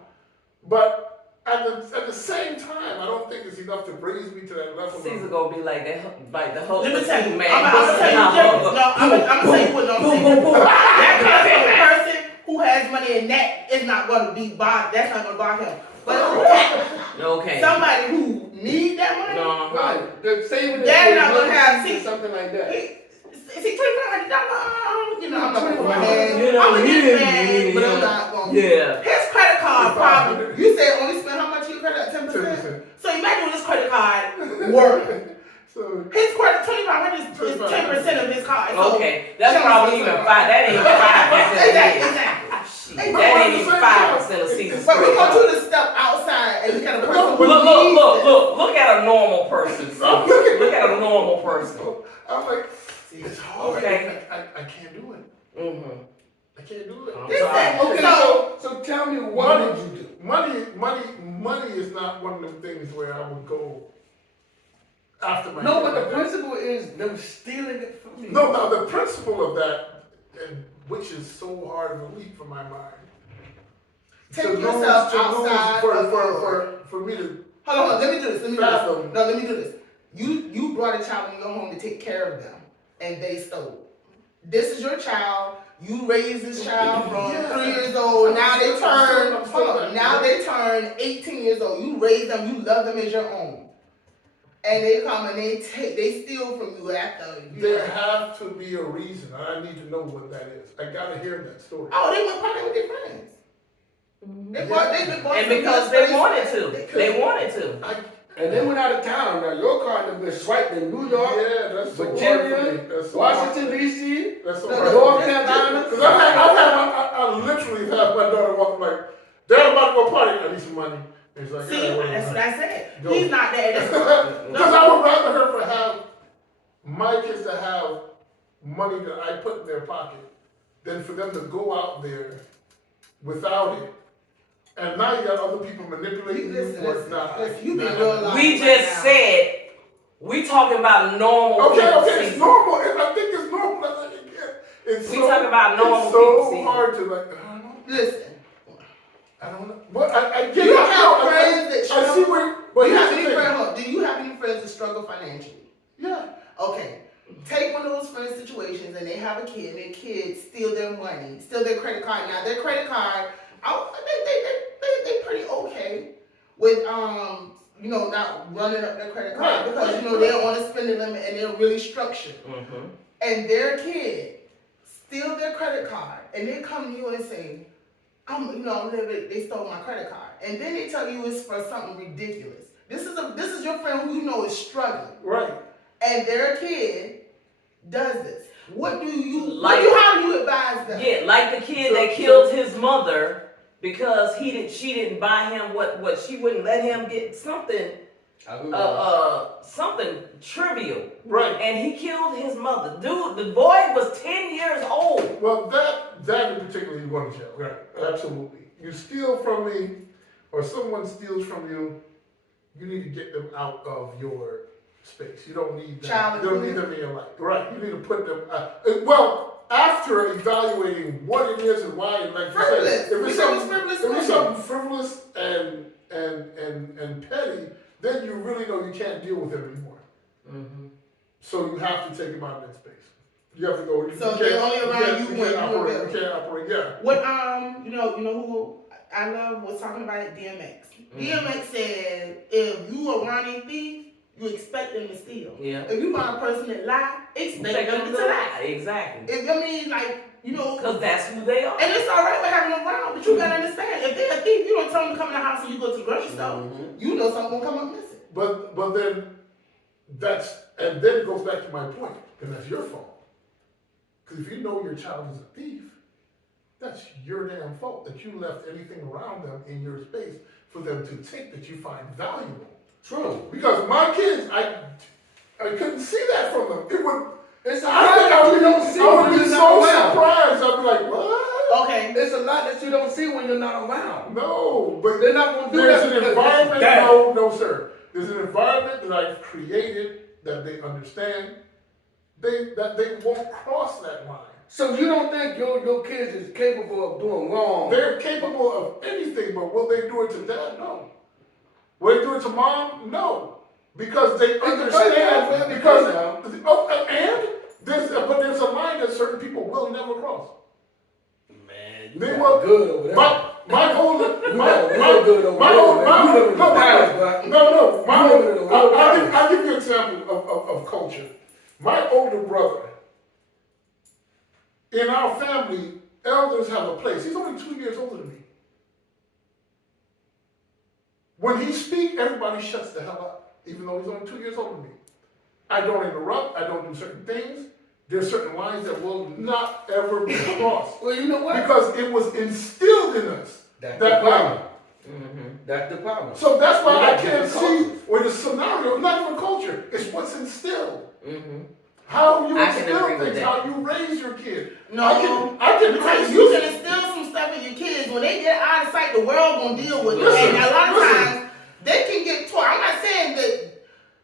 But at the same time, I don't think it's enough to raise me to that level. Caesar gonna be like that, like the whole Let me tell you, man. I'm gonna tell you difference. No, I'm gonna tell you what I'm saying. That comes from a person who has money, and that is not gonna be bothered. That's not gonna bother him. But Okay. somebody who need that money, No. Right. They're saving it They're for not gonna have emergencies or six- something like that. see, $2,500. You know, I'm not gonna put my hand. You know, I'm gonna he get didn't mad, mean it, but you I'm know. not gonna. Yeah. His credit card problem. $2,500. You said only spend how much of your credit? 10%. 10%. So imagine what his credit card worth. So, His credit $2,500 is 10% of his card. So Okay. That's show me probably something even about- 5. That ain't 5%. Exactly, exactly. Shit, that ain't even 5% of Caesar's But we're credit gonna card. do the step outside and look at a person No, who Look, needs look at a normal person. I'm looking- Look at a normal person. I'm like, it's hard. Okay. I can't do it. Mm-hmm. I can't do it. I'm This sorry. thing- Okay, so tell me what Money- did you do? Money is not one of them things where I would go after my. No, but kid. the principle is them stealing it from you. No, now the principle of that, and which is so hard of a leap from my mind. Take to lose- yourself to lose outside of for me to. Hold on, let me do this. Fathom. No, let me do this. You brought a child in your home to take care of them, and they stole. This is your child. You raised this child from Yeah. 3 years old. Now they I'm turn. still Hold on. back. Now they turn 18 years old. You raised them. You love them as your own, and they come and they steal from you after. There have to be a reason. I need to know what that is. I gotta hear that story. Oh, they went party with their friends. They bought. They bought. And some because gifts they for their wanted friends. to. They wanted to. And they went out of town. Now your card has been swiped in New York, Yeah, that's so hard for me. Virginia, That's so hard. Washington D.C., That's so No, hard. North Carolina. Because I literally have my daughter walking like, Dad, I'm about to go party. I need some money. And she's like, See, yeah, that's what I said. Go. He's not that. That's Because I would rather her for have my kids to have money that I put in their pocket than for them to go out there without it. And now you got other people manipulating you for it. Nah, you be real life. We right just now. said we talking about normal Okay, people. okay, it's Caesar. normal. And I think it's normal. That's like, it's We so, talk about normal it's so people, Caesar. hard to like, I don't know. Listen. I don't know. But I get Do you it. have No, friends that I struggle? see where, Do but you here's have the any thing. friends? Do you have any friends that struggle financially? Yeah. Okay. Take one of those friend situations and they have a kid and their kid steal their money, steal their credit card. Now their credit card, they pretty okay with not running up their credit card Right. because they don't want to spend the limit and they're really structured. Mm-hmm. And their kid steal their credit card and they come to you and say, they stole my credit card. And then they tell you it's for something ridiculous. This is your friend who you know is struggling. Right. And their kid does this. How do you advise them? Yeah, like the kid that killed his mother because she didn't buy him what she wouldn't let him get something something trivial. Right. And he killed his mother. Dude, the boy was 10 years old. Well, that in particular, you want to jail. Right. Absolutely. You steal from me, or someone steals from you, you need to get them out of your space. You don't need them. You don't need them in your life. Right. You need to put them. After evaluating what it is and why, and like Frivolous. you said, if it's Frivolous. something frivolous and petty, then you really know you can't deal with it anymore. Mm-hmm. So you have to take them out of that space. You have to go. So they're only around you when can't you're operate. available. You can't operate. Yeah. What who I love was talking about it, DMX. DMX said if you a running thief, you expect them to steal. Yeah. If you find a person that lie, expect them to lie. Exactly. Because that's who they are. and it's all right with having them around, but you gotta understand if they're a thief, you don't tell them to come in the house and you go to the grocery store. You know something gonna come up missing. But then it goes back to my point, and that's your fault. Because if you know your child is a thief, that's your damn fault that you left anything around them in your space for them to take that you find valuable. True. Because my kids, I couldn't see that from them. It would. It's a I lot think that you don't see I when would be you're so not around. surprised. I'd be like, what? Okay. It's a lot that you don't see when you're not around. No, but They're not going to do there's that an because environment. it's that. No, sir. There's an environment that I've created that they understand. That they won't cross that line. So you don't think your kids is capable of doing wrong? They're capable of anything, but will they do it to dad? No. Will they do it to mom? No. Because they understand. But there's a line that certain people will never cross. Man, They got will. good over there. But my older, You my, got my, real good over my there, old, man. my, You live in the no, palace, bro. no, my You old, live in the real palace. I'll give you an example of culture. My older brother, in our family, elders have a place. He's only 2 years older than me. When he speaks, everybody shuts the hell up, even though he's only 2 years older than me. I don't interrupt, I don't do certain things. There's certain lines that will not ever be crossed. Well, you know what? Because it was instilled in us. That's that the problem. way. That's the problem. So that's why You I got can't different see cultures. where the scenario, not even culture, it's what's instilled. Mm-hmm. How you I can agree instill with things, that. how you raise your kid. No, I can because you can instill some stuff in your kids. When they get out of sight, the world gonna deal with it. Listen, And a lot of listen. times they can get taught. I'm not saying that.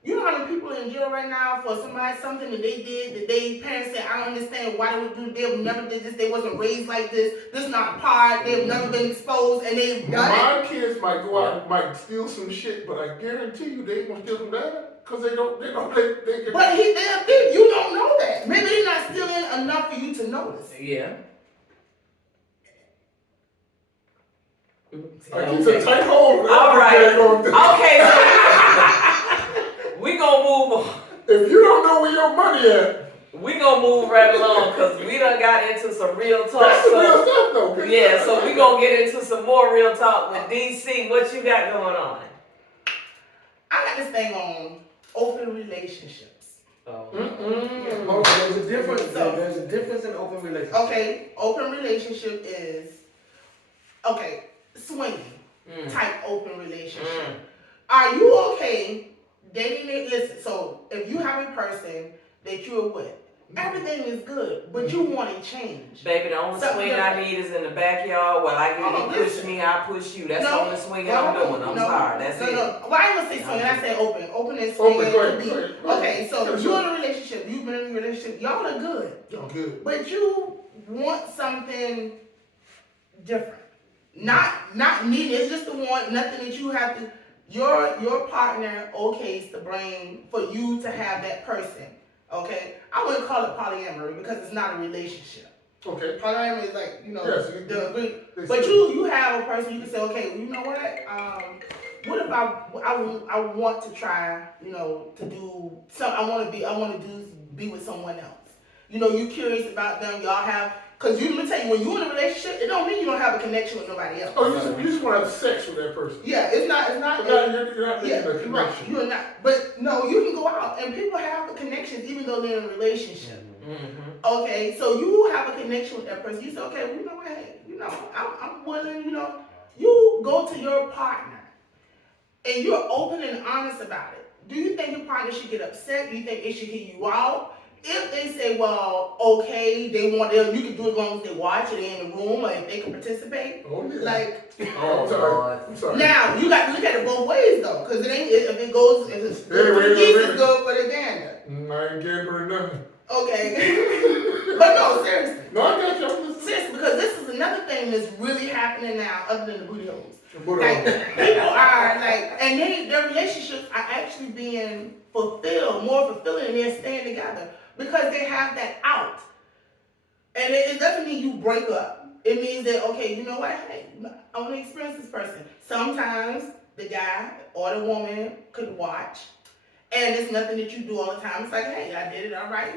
You know how many people in jail right now for something that they did that they parents said, I don't understand why they would do. They never did this. They wasn't raised like this. This not a part. They've never been exposed, and they've done it. My kids might go out and might steal some shit, but I guarantee you they ain't gonna steal from that because they can. But you don't know that. Maybe they're not stealing enough for you to notice. Yeah. I keep a tight hold. All right. Okay, so we gonna move on. If you don't know where your money at, We gonna move right along because we done got into some real talk. that's the So, real stuff though. yeah, so we gonna get into some more real talk with DC. What you got going on? I got this thing on open relationships. Oh. Hold on, there's a difference. There's a difference in open relationships. Okay, open relationship is swinging type open relationship. Are you okay dating it? Listen, so if you have a person that you're with, everything is good, but you want to change. Baby, the only Something swing I different. need is in the backyard. Well, I get Oh, you push listen. me, I push you. That's the No, only swinging I'm doing. I'm sorry. That's it. No. Well, I ain't gonna say swinging. I say open. Open and swinging. Open, go ahead, could be. go ahead, go ahead. Okay, so Sure, you're sure. in a relationship. You've been in a relationship. Y'all are good. Y'all good. But you want something different. Not needed. It's just the want, nothing that you have to your partner okays the blame for you to have that person. Okay? I wouldn't call it polyamory because it's not a relationship. Okay. Polyamory is like, Yes, but you have a person you can say, okay, well, you know what if I want to try, to do some. I want to be with someone else. You're curious about them. Y'all have, cause let me tell you, when you're in a relationship, it don't mean you don't have a connection with nobody else. Oh, you just want to have sex with that person. Yeah, it's not. You're not making a Right, connection. you're not. But no, you can go out and people have connections even though they're in a relationship. Okay, so you have a connection with that person. You say, okay, well, you know what? Hey, I'm willing. You go to your partner and you're open and honest about it. Do you think your partner should get upset? Do you think they should hear you out? If they say, well, okay, you can do it as long as they watch it in the room, or if they can participate. Oh, yeah. Like, Oh, I'm sorry. Lord. I'm sorry. now you got to look at it both ways though, because if it's good for the geese, it's good for the gander. I ain't gambling nothing. Okay, but no, seriously, No, I got you. I'm listening. seriously, because this is another thing that's really happening now, other than the booty holes. Put Like it on. people are like, and their relationships are actually being more fulfilling, and they're staying together because they have that out. And it doesn't mean you break up. It means that, okay, you know what? Hey, I want to experience this person. Sometimes the guy or the woman could watch, and it's nothing that you do all the time. It's like, hey, I did it, all right,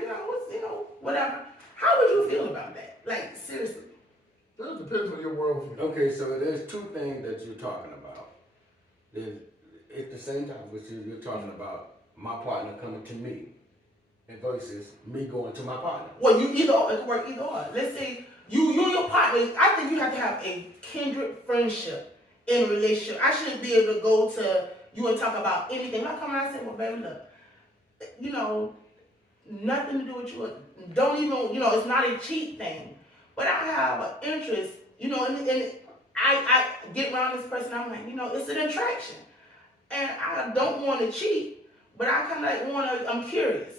whatever. How would you feel about that? Like, seriously. That depends on your worldview. Okay, so there's two things that you're talking about. There's, at the same time, which you're talking about my partner coming to me, and versus me going to my partner. Well, it can work either or. Let's say you and your partner, I think you have to have a kindred friendship in a relationship. I shouldn't be able to go to you and talk about anything. I come out and say, well, baby, look, nothing to do with you. Don't even, it's not a cheat thing. But I have an interest, and I get around this person, I'm like, it's an attraction. And I don't want to cheat, but I kind of I'm curious.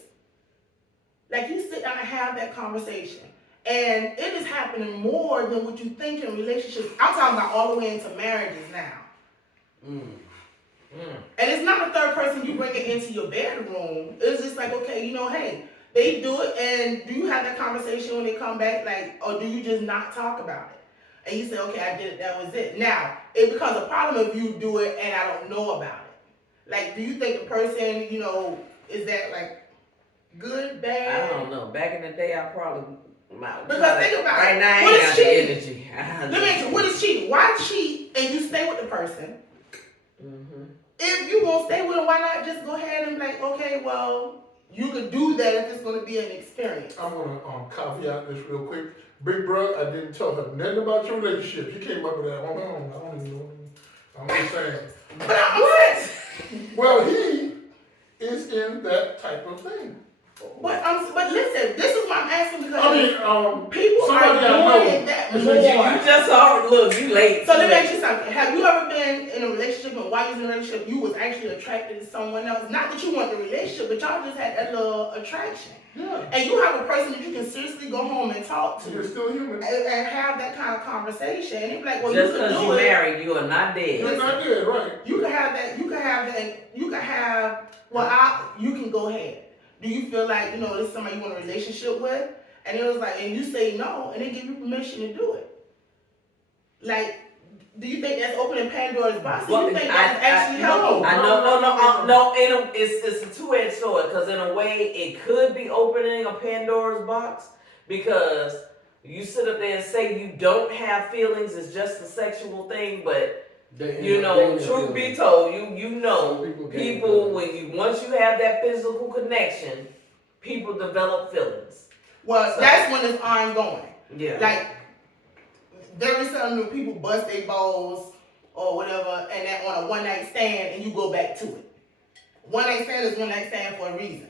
Like, you sit down and have that conversation. And it is happening more than what you think in relationships. I'm talking about all the way into marriages now. And it's not a third person you bring it into your bedroom. It's just like, okay, hey, they do it, and do you have that conversation when they come back, like, or do you just not talk about it? and you say, okay, I did it, that was it. Now, it becomes a problem if you do it and I don't know about it. Like, do you think the person, you know, is that like good, bad? I don't know. Back in the day, I probably might. Because think about right it. now, I What ain't is got the cheating? energy. Let me ask you, what is cheating? Why cheat and you stay with the person? Mm-hmm. If you gonna stay with them, why not just go ahead and be like, okay, well, you could do that if it's gonna be an experience. I'm gonna caveat this real quick. Big bro, I didn't tell her nothing about your relationship. You came up with that. Oh, no, I don't even know. I'm just saying. But what? Well, he is in that type of thing. But listen, this is what I'm asking because I mean, people are somebody I know doing it that is more. in You just already look. You late. So let me ask you something. Have you ever been in a relationship and while you was in a relationship, you was actually attracted to someone else? Not that you want the relationship, but y'all just had that little attraction. Yeah, And you have a person that you can seriously go home and talk to you're still human. and have that kind of conversation. And it's like, well, Just you can because do you it. married, you are not dead. You're not dead, right? You can have that. You can have that. You can have. Well, you can go ahead. Do you feel like this is somebody you want a relationship with, and it was like, and you say no, and they give you permission to do it? Like, do you think that's opening Pandora's box? Do you think that's actually helping? I know. It's a two-edged sword because in a way it could be opening a Pandora's box because you sit up there and say you don't have feelings, it's just a sexual thing, but truth be told, people once you have that physical connection, people develop feelings. Well, that's when it's ongoing. Yeah. Like, very seldom do people bust their balls or whatever, and then on a one night stand, and you go back to it. One night stand is one night stand for a reason.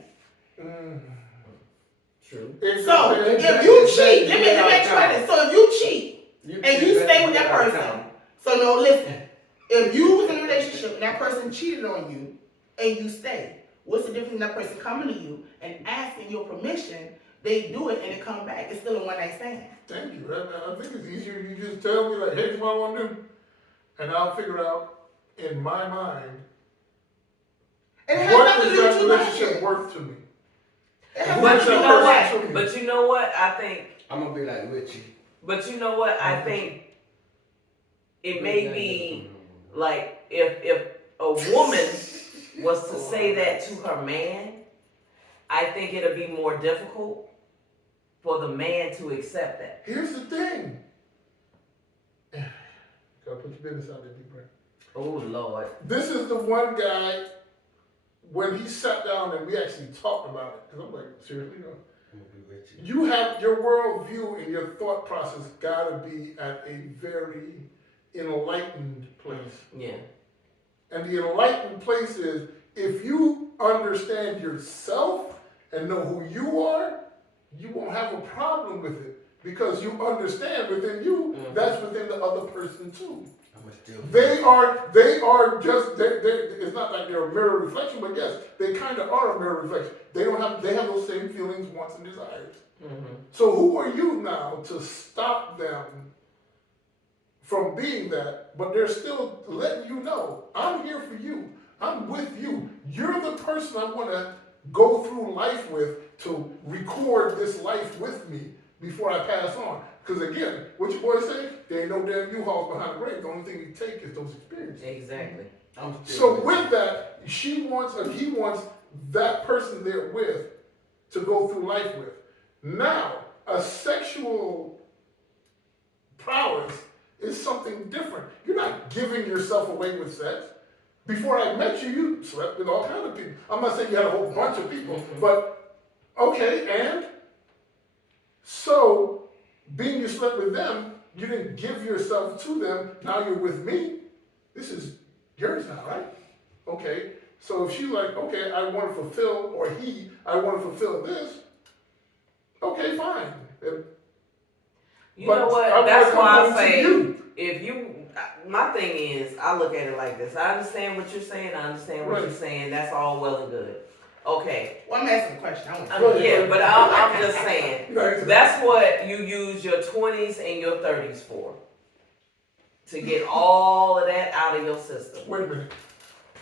True. So if you cheat, let me try this. So if you cheat and you stay with that person, so no, listen. If you was in a relationship and that person cheated on you and you stay, what's the difference in that person coming to you and asking your permission? They do it and they come back. It's still a one night stand. Thank you. I think it's easier. You just tell me like, hey, this is what I want to do, and I'll figure out in my mind And it has what nothing is to do that with you relationship like worth to me. it. Has But nothing to you do know with what? that. But you know what? I think. I'm gonna be like Richie. But you know what? I think it may be like if a woman was to say that to her man, I think it'll be more difficult for the man to accept that. Here's the thing. Gotta put your business out there, big brain. Oh Lord. This is the one guy, when he sat down and we actually talked about it, because I'm like, seriously, you have your worldview and your thought process gotta be at a very enlightened place. Yeah. And the enlightened place is, if you understand yourself and know who you are, you won't have a problem with it. Because you understand within you, that's within the other person too. They are just, it's not like they're a mirror reflection, but yes, they kind of are a mirror reflection. They have those same feelings, wants, and desires. Mm-hmm. So who are you now to stop them from being that? But they're still letting you know, I'm here for you. I'm with you. You're the person I want to go through life with, to record this life with me before I pass on. Because again, what your boy say? There ain't no damn U-Hauls behind the grave. The only thing you take is those experiences. Exactly. So with that, he wants that person there with to go through life with. Now, a sexual prowess is something different. You're not giving yourself away with sex. Before I met you, you slept with all kinds of people. I'm not saying you had a whole bunch of people, but okay, and? So, being you slept with them, you didn't give yourself to them, now you're with me. This is yours now, right? Okay, so if she's like, okay, I want to fulfill, or I want to fulfill this, okay, fine. You know what? That's why I say, my thing is, I look at it like this. I understand what you're saying. I understand what you're saying. That's all well and good. Okay. Well, I'm asking a question. But I'm just saying, that's what you use your 20s and your 30s for. To get all of that out of your system. Wait a minute.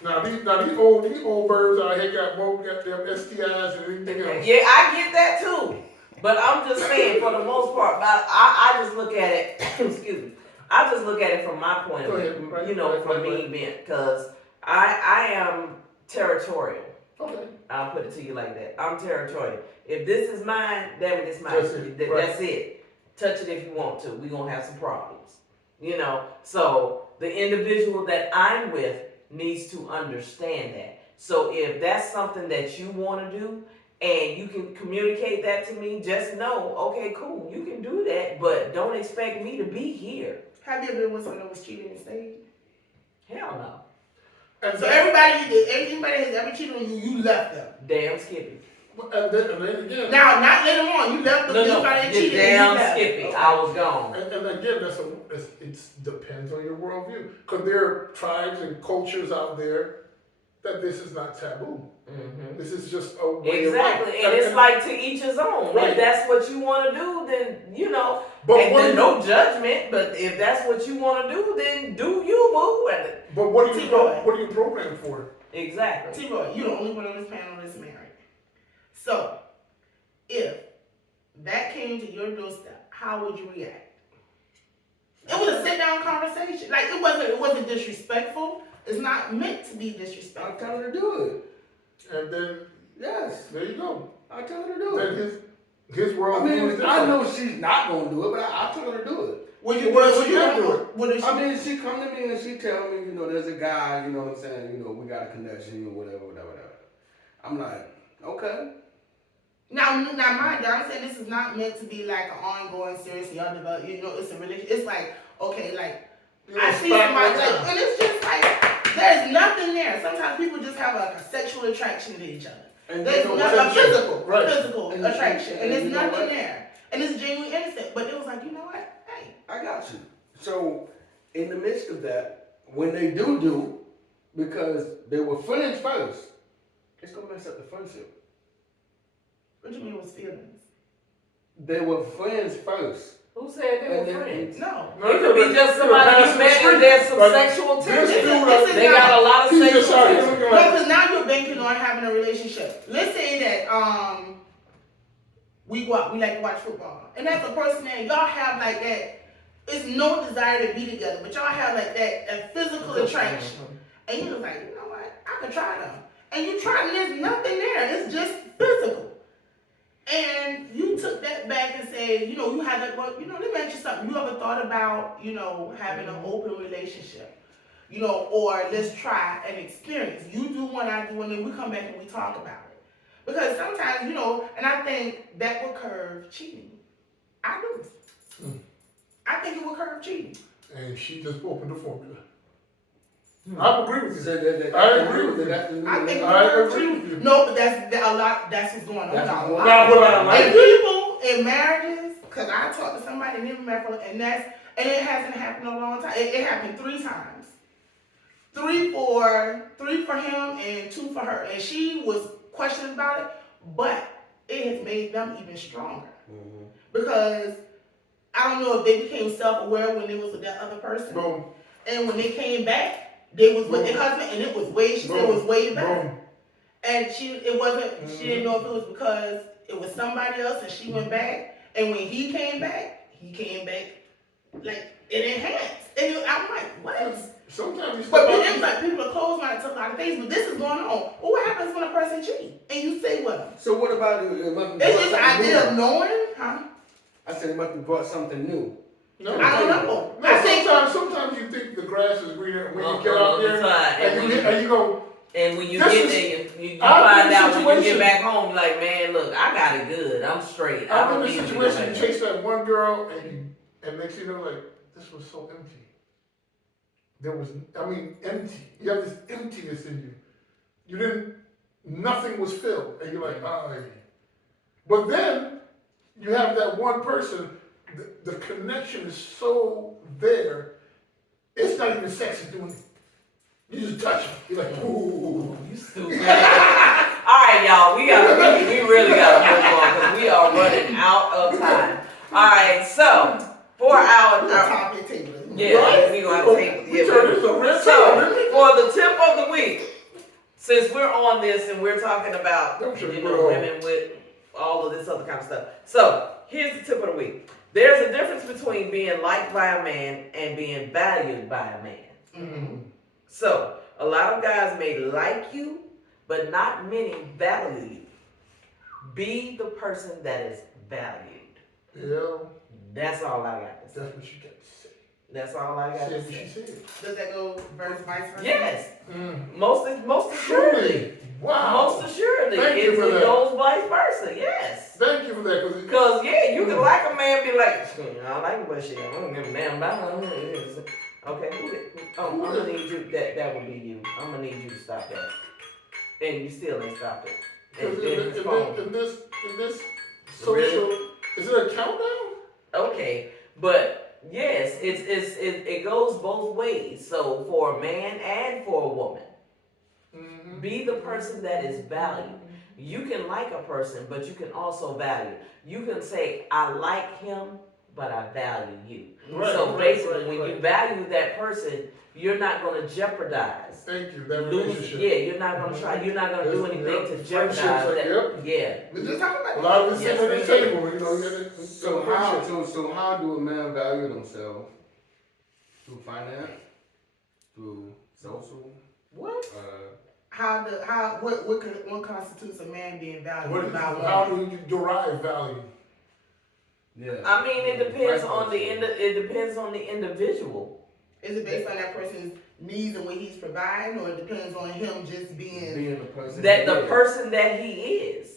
Now these old birds out here got them STIs and everything else. Yeah, I get that too. But I'm just saying, for the most part, I just look at it, excuse me, I just look at it from my point Go of ahead. view, Right, you know, right, from right, me right. being, because I am territorial. Okay. I'll put it to you like that. I'm territorial. If this is mine, damn it, it's mine. That's it, right. That's it. Touch it if you want to. We're going to have some problems. You know, so the individual that I'm with needs to understand that. So if that's something that you want to do and you can communicate that to me, just know, okay, cool, you can do that, but don't expect me to be here. Have you ever been with someone that was cheating and stayed? Hell no. And So then, everybody has ever cheated on you, you left them. Damn Skippy. and then again, Now, not later on, you left them, No, everybody just cheated and you damn left. Skippy. Okay. I was gone. and again, it depends on your worldview. Because there are tribes and cultures out there that this is not taboo. Mm-hmm. This is just a way of Exactly, life. and it's like to each his own. Right. If that's what you want to do, then you know. But And what there's do no judgment, but if that's what you want to do, then do you, boo. And But what are you T-Boy. what are you programmed for? exactly. T-Boy, you're the only one on this panel that's married. So, if that came to your doorstep, how would you react? It was a sit-down conversation. Like, it wasn't disrespectful. It's not meant to be I disrespectful. tell her to do And then it. Yes, there you go. I tell her to do Then it. his I worldview is mean, different. I know she's not gonna do it, but I tell her to do it. Would you What do if she didn't do it? What if she I mean, she come to me and she tell me, you know, there's a guy, you know what I'm saying, you know, we got a connection or whatever. I'm like, okay. Now, mind you, I'm saying this is not meant to be like an ongoing, serious, young develop. You know, it's a relationship. It's like, okay, like, You know, I see stop somebody, right like, now. and it's just like, there's nothing there. Sometimes people just have like a sexual attraction to each other. And There's you know nothing, what? a physical, Right. physical And- attraction, and there's you know nothing what? there. And it's genuinely innocent. But it was like, you know what? Hey, I got you. So, in the midst of that, when they do, because they were friends first, it's gonna mess up the friendship. what do you mean it was feelings? They were friends first. Who said they were And then- friends? No. It could be just somebody passing you the met street. and there's some Like, sexual this tension. dude, This is They got a lot of he's just sexual out here tension. looking No, like, because now you're banking on having a relationship. Let's say that we go out, we like to watch football, and as a person that y'all have like that, it's no desire to be together, but y'all have like that physical attraction, and you was like, you know what, I could try them, and you tried, and there's nothing there. It's just physical, and you took that back and said, you know, you had that. Well, you know, let me ask you something. You ever thought about, you know, having an open relationship? You know, or let's try an experience. You do one, I do one, and we come back and we talk about it. Because sometimes, you know, and I think that would curb cheating. I do. I think it would curb cheating. and she just opened the formula. I agree with So you. that- I agree with you. That's the new I think it would I curb agree with cheating. you. No, but that's what's going on. That's now. what's going Now, what I like, And people in marriages, because I talked to somebody and they were married for, and it hasn't happened in a long time. It happened 3 times. 3 for him and 2 for her. And she was questioning about it, but it has made them even stronger. Mhm. Because I don't know if they became self-aware when they was with that other person. boom, And when they came back, they was with their husband and it was way, she said it was way better. boom. And she didn't know if it was because it was somebody else and she went back. And when he came back like it enhanced. And I'm like, what? Sometimes you But step it was out. like people are closed-minded to a lot of things, but this is going on. Well, what happens when a person cheats and you stay with them? So what about it? It's just the idea of knowing, huh? I said it must have brought something new. No, I don't know. No, I think sometimes you think the grass is greener when you get out there and and you go, when you This get is- there, you I've find been in out when you get situations- back home, you're like, man, look, I got it good. I'm straight. I I've don't been in need a to go situation, back. you chase that one girl and next thing you know, like, this was so empty. There was, empty. You have this emptiness in you. Nothing was filled. And you're like, ay. But then, you have that one person, the connection is so there, it's not even sexy doing it. You just touch them. You're like, ooh. You stupid. All right, y'all. We really gotta move on because we are running out of time. All right, so for our Top of the table. yeah, we gonna have to take We turn this a red So table. for the tip of the week, since we're on this and we're talking about Don't you you put know it on. women with all of this other kind of stuff. So here's the tip of the week. There's a difference between being liked by a man and being valued by a man. Mm-hmm. So, a lot of guys may like you, but not many value you. Be the person that is valued. Yeah, That's all I got to say. that's what she got to say. That's all I got Said to what she say. said. Does that go versus vice versa? Yes, Mm. most assuredly. Wow. Most assuredly. Thank you It for that. goes vice versa, yes. Thank you for that. 'Cause Because, yeah, you can like a man, be like, I don't like it, but shit, I don't give a damn about it. Okay, I'm gonna need you, that would be you. I'm gonna need you to stop that. And you still ain't stopped it. And then his phone. in this social, is it a countdown? Okay, but yes, it goes both ways. So for a man and for a woman, Mm-hmm. be the person that is valued. You can like a person, but you can also value. You can say, I like him, but I value you. Right, So right, basically, right, when right. you value that person, you're not going to jeopardize. Thank you. That Lose, relationship. yeah, you're not going to try. You're not going to do Yes, anything yep. to Friendships, jeopardize like, that. yep. Yeah. We just talking A about lot of us Yes, sitting at the we do. table, you know, you got So how do a man value themselves? Through finance, through social, What? what constitutes a man being valued by a How woman? do you derive value? yeah. I mean, it depends Vice on the versa. it depends on the individual. Is it based on that person's needs and what he's providing, or it depends on him just being? Being the person. That the he is. person that he is.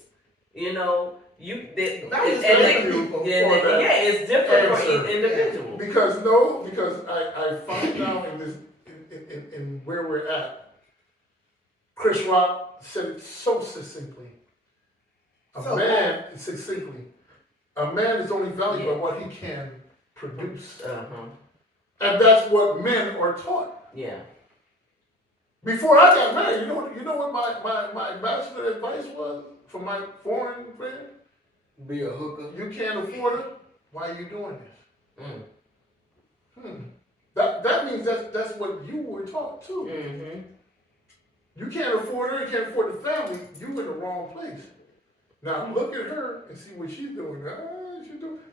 You know, That was just different people for that yeah, it's different for answer. each individual. Because I find out in this in where we're at, Chris Rock said it so succinctly. A man is only valued by what he can produce. And that's what men are taught. Yeah. Before I got married, you know what my bachelor advice was from my foreign friend? Be a hooker. You can't afford it. Why are you doing this? Mm. That means that's what you were taught too. Mm-hmm. You can't afford her, you can't afford the family, you in the wrong place. Now look at her and see what she's doing.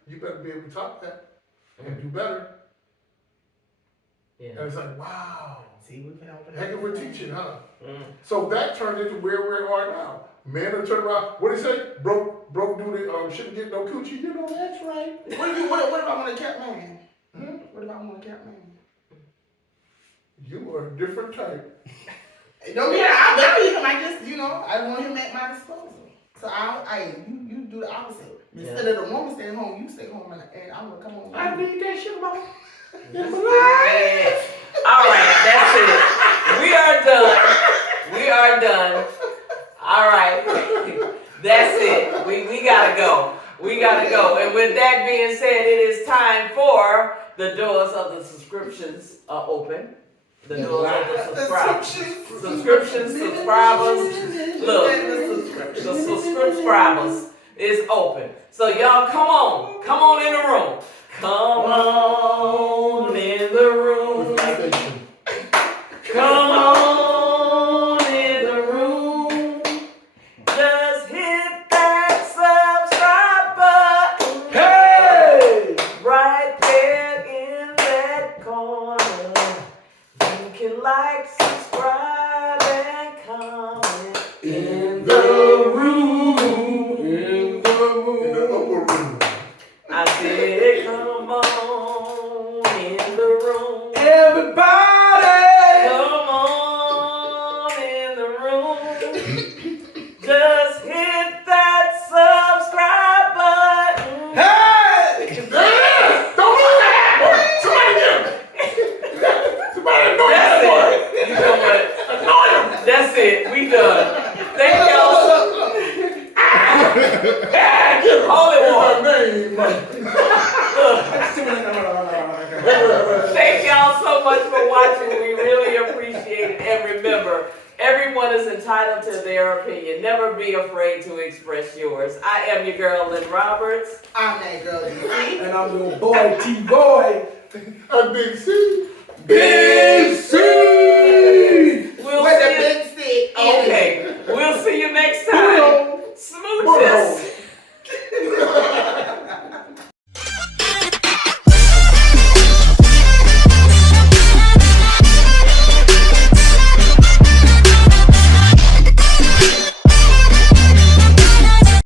You better be able to top that and do better. Yeah. And it's like, wow. See, we can open Heck, we're teaching, huh? Mm. So that turned into where we are now. Men are turning around. What do you say? Broke dude shouldn't get no coochie. You know that's right. What if I want a cat man? Hmm? What if I want a cat man? You are a different type. Don't be I value him. I just, I want him at my disposal. So you do the opposite. Instead of the woman staying home, you stay home and I'm gonna come home. I need that shit, mama. All right, that's it. We are done. All right, that's it. We gotta go. We gotta go. And with that being said, it is time for the doors of the subscriptions are open. The doors of the subscriptions, subscribers. Look, the subscribers is open. So y'all come on in the room. Come on in the room. Come on in the room. Just hit that subscribe button. Hey! Right there in that corner. You can like, subscribe, and comment in the room. In the room. I said, come on in the room. Everybody! Come on in the room. Just hit that subscribe button. Hey! Don't do that! Somebody annoy That's that boy! it. You know what? Annoy him! That's it. We done. Thank y'all so Holy water. Thank y'all so much for watching. We really appreciate it. And remember, everyone is entitled to their opinion. Never be afraid to express yours. I am your girl, Lynn Roberts. I'm that girl, DC. And I'm your boy, T-Boy. A big C. Big C! We'll With the see you. big stick. Okay, we'll see you next time. Smooches.